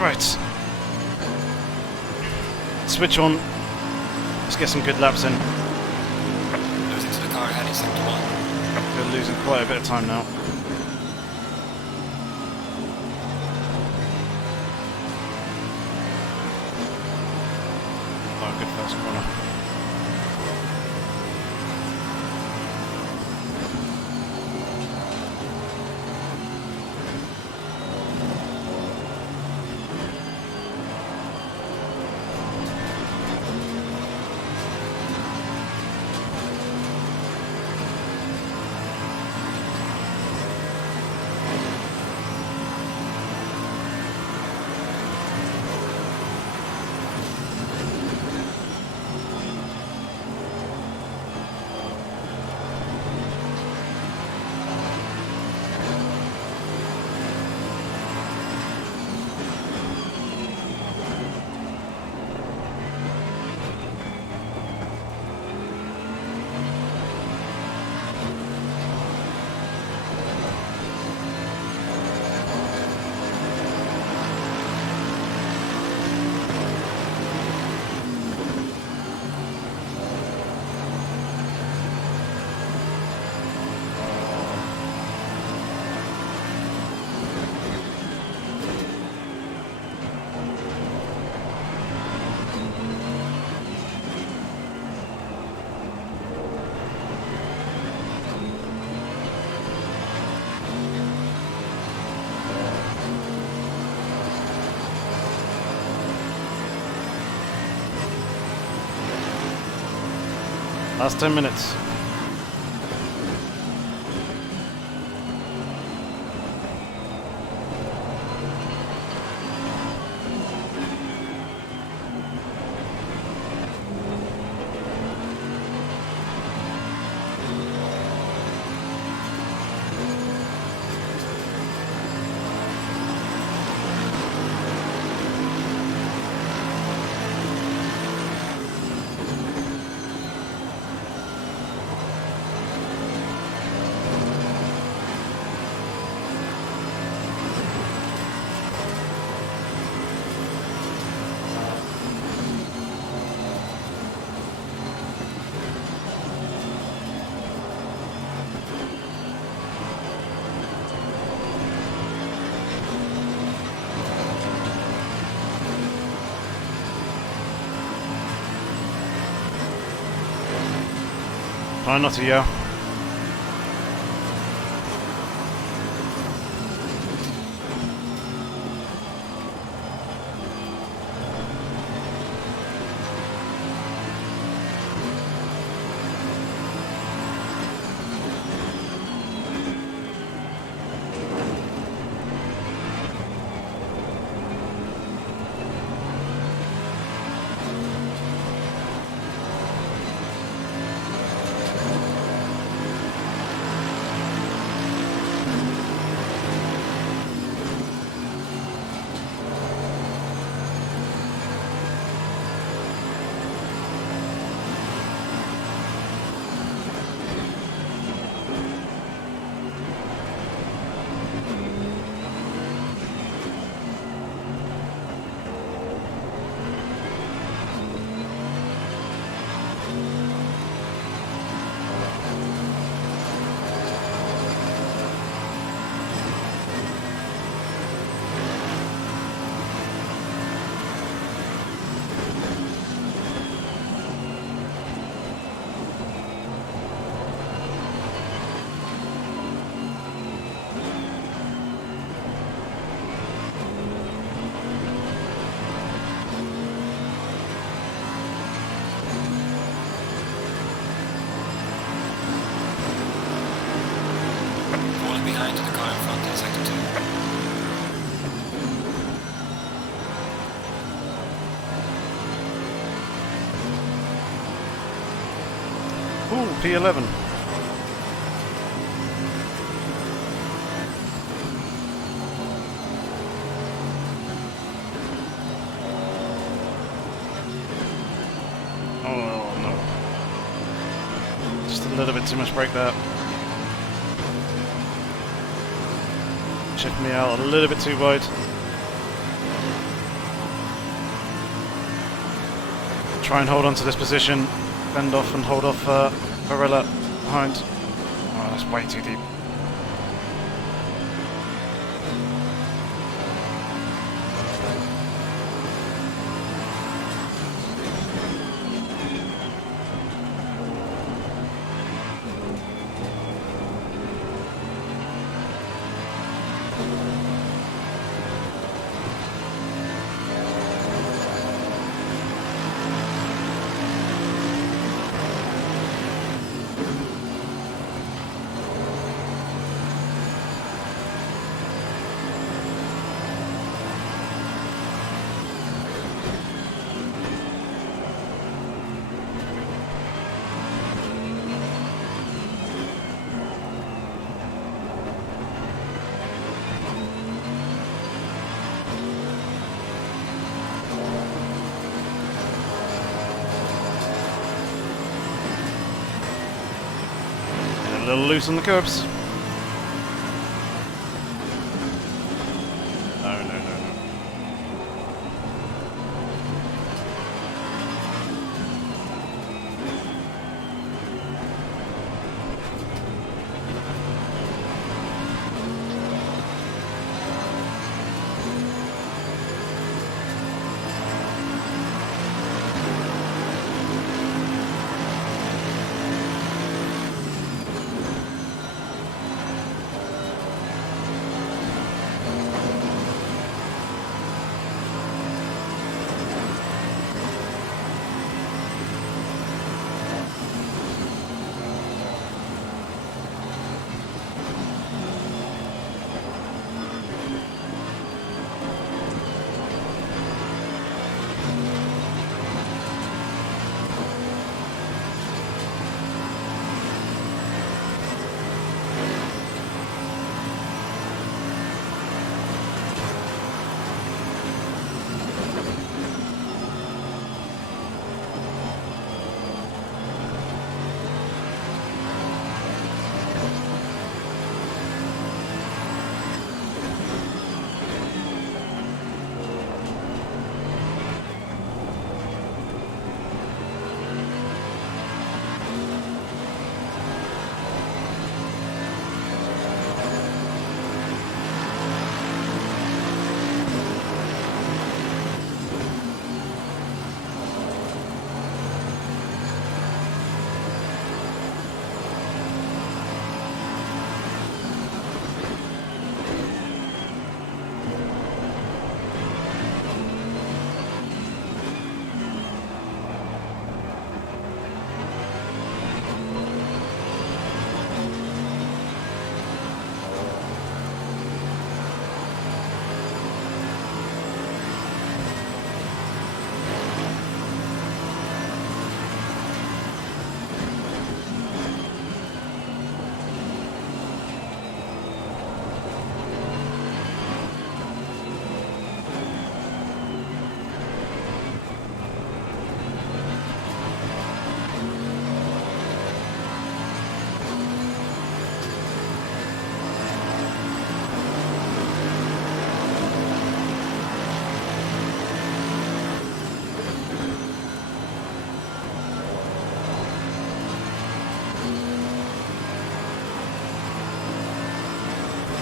Right. Switch on. Let's get some good laps in. Losing to the car ahead in sector 1. We're losing quite a bit of time now. Oh, good first corner. Last 10 minutes. Try not to yell. Behind to the car in front in sector 2. Ooh, P11. Oh no. Just a little bit too much brake there. Chipped me out a little bit too wide. try and hold on to this position, bend off and hold off Varela behind. Oh, that's way too deep. A little loose on the curbs. No, no, no, no.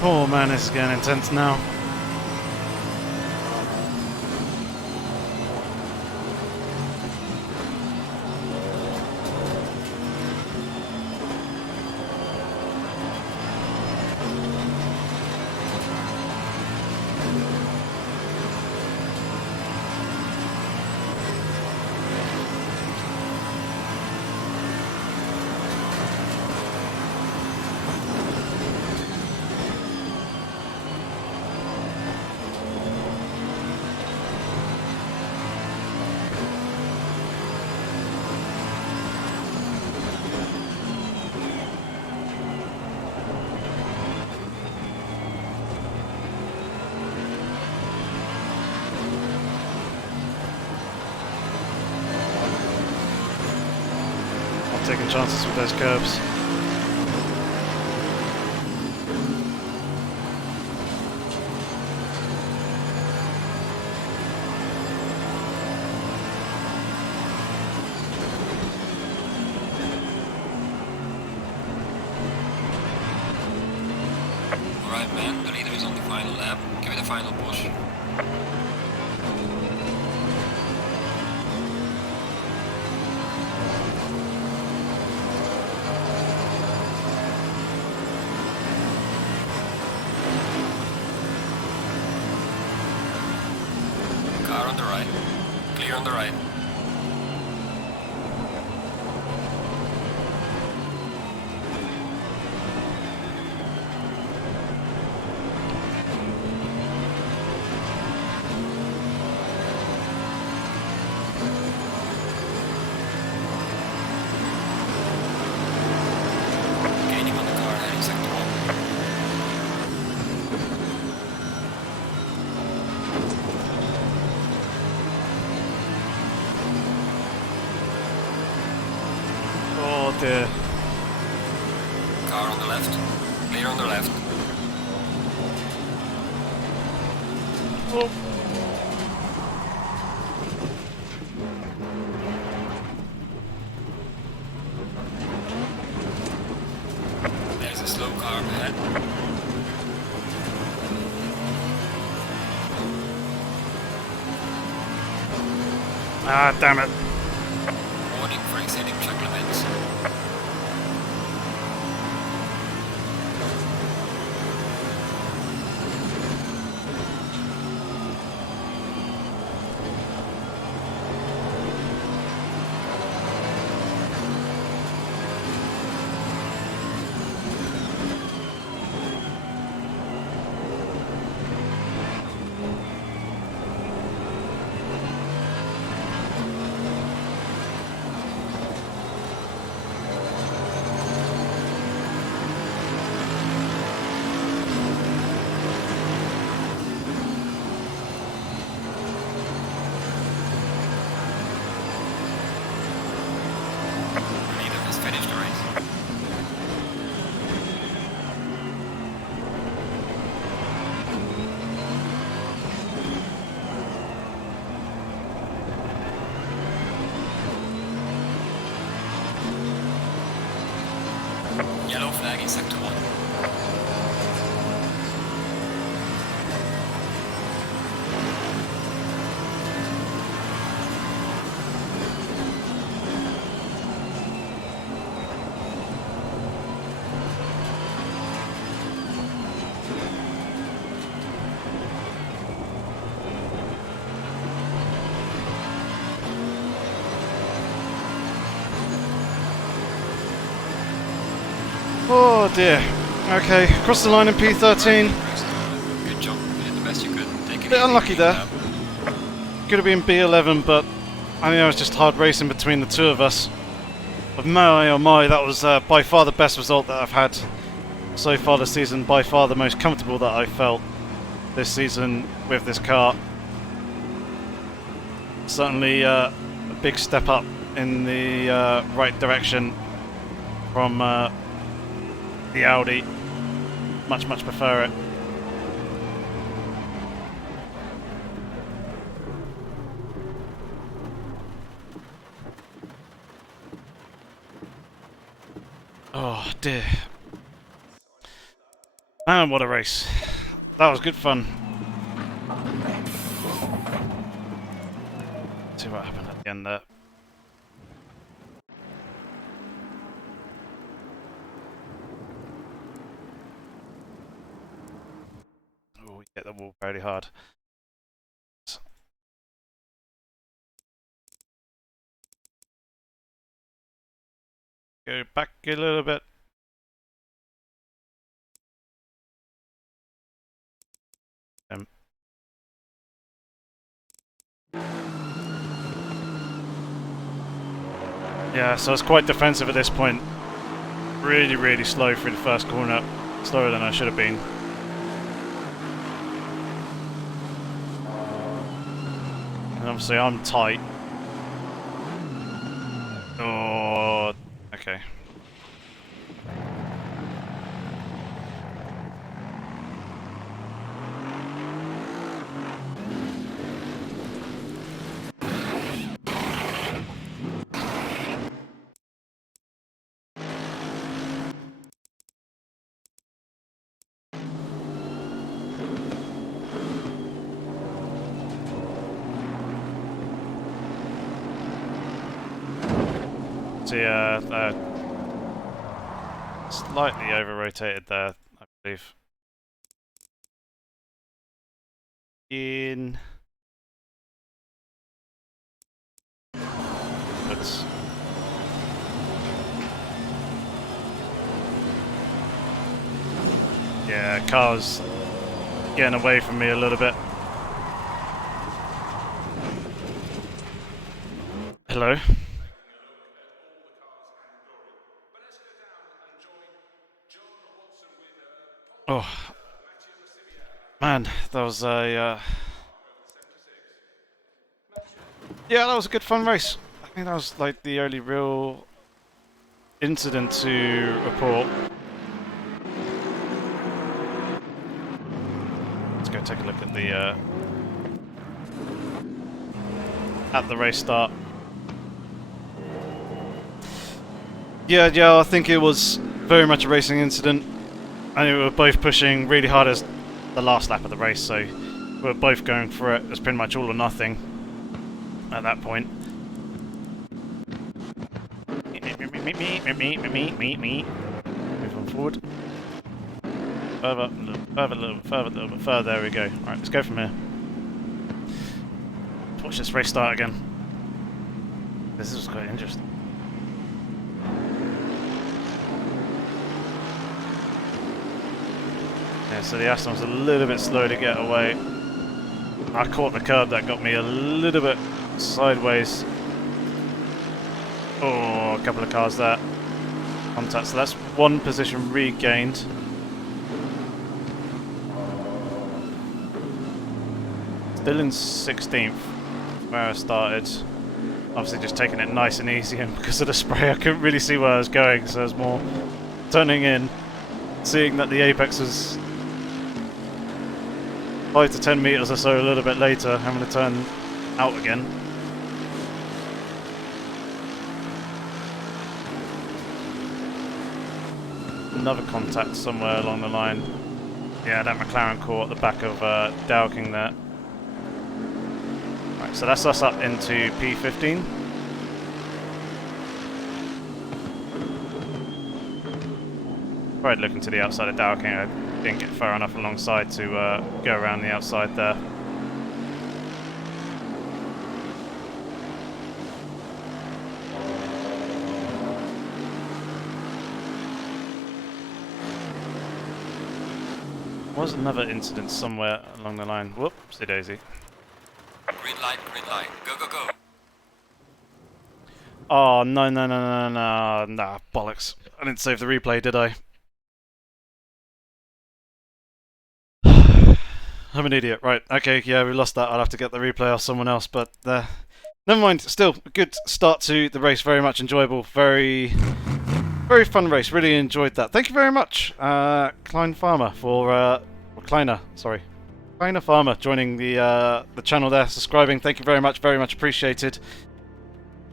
Oh man, this is getting intense now. Taking chances with those curves. man. The leader is on the final lap. Give it a final push. Car on the right. Clear on the right. Oh dear. Car on the left. Clear on the left. Oh. There's a slow car ahead. Ah, damn it. Warning for exceeding track limits. Yellow flag in sector 1. Oh dear. Okay, cross the line in P13. Good job. You did the best you could. Take it Bit easy. unlucky Keep there. it up. Could have been B11, but I think it was just hard racing between the two of us. But my oh my, that was by far the best result that I've had so far this season. By far the most comfortable that I felt this season with this car. Certainly a big step up in the right direction from the Audi. Much prefer it. Oh dear. Man, what a race. That was good fun. See what happened at the end there. Oh, we hit the wall very hard. Go back a little bit. Yeah, so it's quite defensive at this point. Really slow through the first corner. Slower than I should have been. And obviously I'm tight. Oh, okay. So slightly over-rotated there, I believe. In... But... Yeah, car's getting away from me a little bit. Hello? Oh, man, that was a... Yeah, that was a good fun race. I think that was like the only real incident to report. Let's go take a look at the race start. Yeah, I think it was very much a racing incident. And we were both pushing really hard as the last lap of the race, so we were both going for it. It was pretty much all or nothing at that point. Moving forward. Further, a little bit further. There we go. Alright, let's go from here. Let's watch this race start again. This is quite interesting. Yeah, so the Aston was a little bit slow to get away. I caught the curb that got me a little bit sideways. Oh, a couple of cars there. Contact, so that's one position regained. Still in 16th, where I started. Obviously just taking it nice and easy, and because of the spray I couldn't really see where I was going, so I was more turning in, seeing that the apex was 5 to 10 meters or so a little bit later, having to turn out again. Another contact somewhere along the line. Yeah, that McLaren caught the back of Dowking there. Right, so that's us up into P15. Tried looking to the outside of Dowking. I didn't get far enough alongside to go around the outside there. Was another incident somewhere along the line. Whoopsie daisy. Green light, go, go, go. Oh, no, nah, bollocks. I didn't save the replay, did I? I'm an idiot. Right, okay, yeah, we lost that. I'll have to get the replay off someone else, but never mind. Still, a good start to the race. Very much enjoyable. Very fun race. Really enjoyed that. Thank you very much, Klein Farmer, for... Kleiner Farmer joining the channel there, subscribing. Thank you very much appreciated.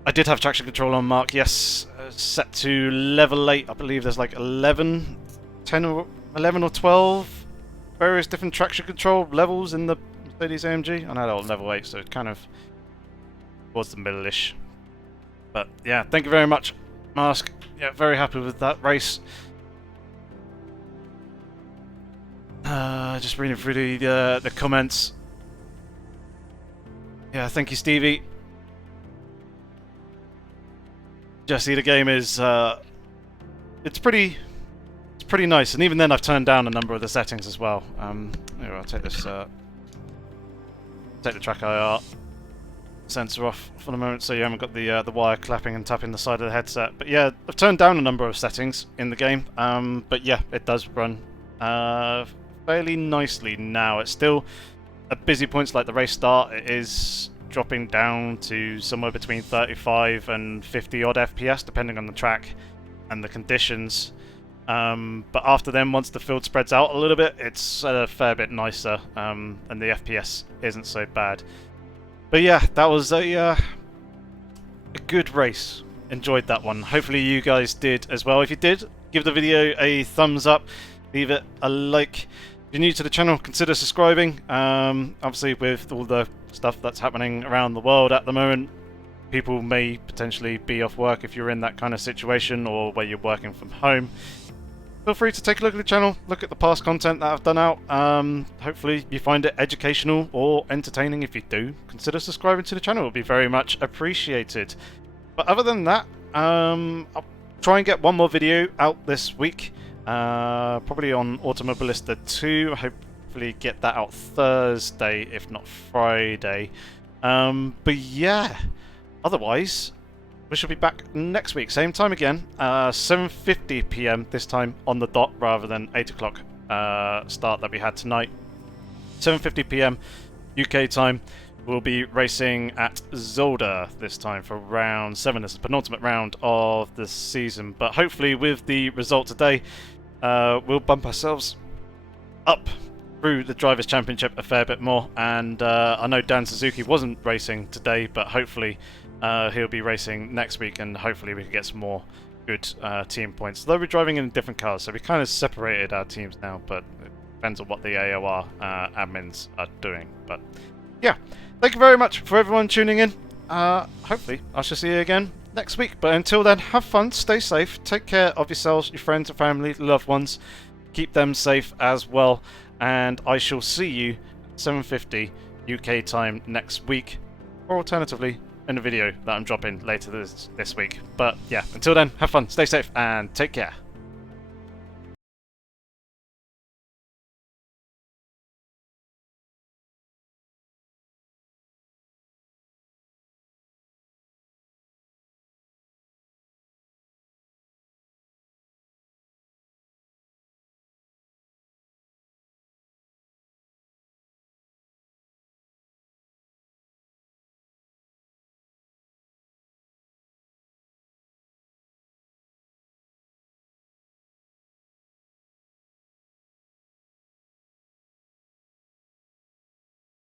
I did have traction control on Mark, yes, set to level 8. I believe there's like 11 or 12 various different traction control levels in the Mercedes AMG. I know they're all level 8, so it kind of towards the middle-ish. But yeah, thank you very much, Mask. Yeah, very happy with that race. Just reading through the comments. Yeah, thank you, Stevie. Jesse, the game is it's pretty nice, and even then I've turned down a number of the settings as well. Here, I'll take this take the TrackIR sensor off for the moment, so you haven't got the wire clapping and tapping the side of the headset. But yeah, I've turned down a number of settings in the game. But yeah, it does run fairly nicely now. It's still at busy points like the race start. It is dropping down to somewhere between 35 and 50 odd FPS, depending on the track and the conditions. But after then, once the field spreads out a little bit, it's a fair bit nicer, and the FPS isn't so bad. But yeah, that was a good race. Enjoyed that one. Hopefully you guys did as well. If you did, give the video a thumbs up, leave it a like. If you're new to the channel, consider subscribing. Obviously with all the stuff that's happening around the world at the moment, people may potentially be off work if you're in that kind of situation, or where you're working from home. Feel free to take a look at the channel, look at the past content that I've done out. Hopefully you find it educational or entertaining. If you do, consider subscribing to the channel. It would be very much appreciated. But other than that, I'll try and get one more video out this week, probably on Automobilista 2. Hopefully get that out Thursday, if not Friday. But yeah, otherwise, we shall be back next week, same time again, 7:50 PM this time on the dot, rather than 8 o'clock start that we had tonight. 7:50 PM UK time. We'll be racing at Zolder this time for round 7. This is the penultimate round of the season, but hopefully with the result today, we'll bump ourselves up through the Drivers' Championship a fair bit more. And I know Dan Suzuki wasn't racing today, but hopefully he'll be racing next week, and hopefully we can get some more good team points. Though we're driving in different cars, so we kind of separated our teams now, but it depends on what the AOR admins are doing. But yeah, thank you very much for everyone tuning in. Hopefully I shall see you again next week. But until then, have fun, stay safe, take care of yourselves, your friends and family, loved ones. Keep them safe as well. And I shall see you 7:50 UK time next week, or alternatively in a video that I'm dropping later this week. But yeah, until then, have fun, stay safe, and take care.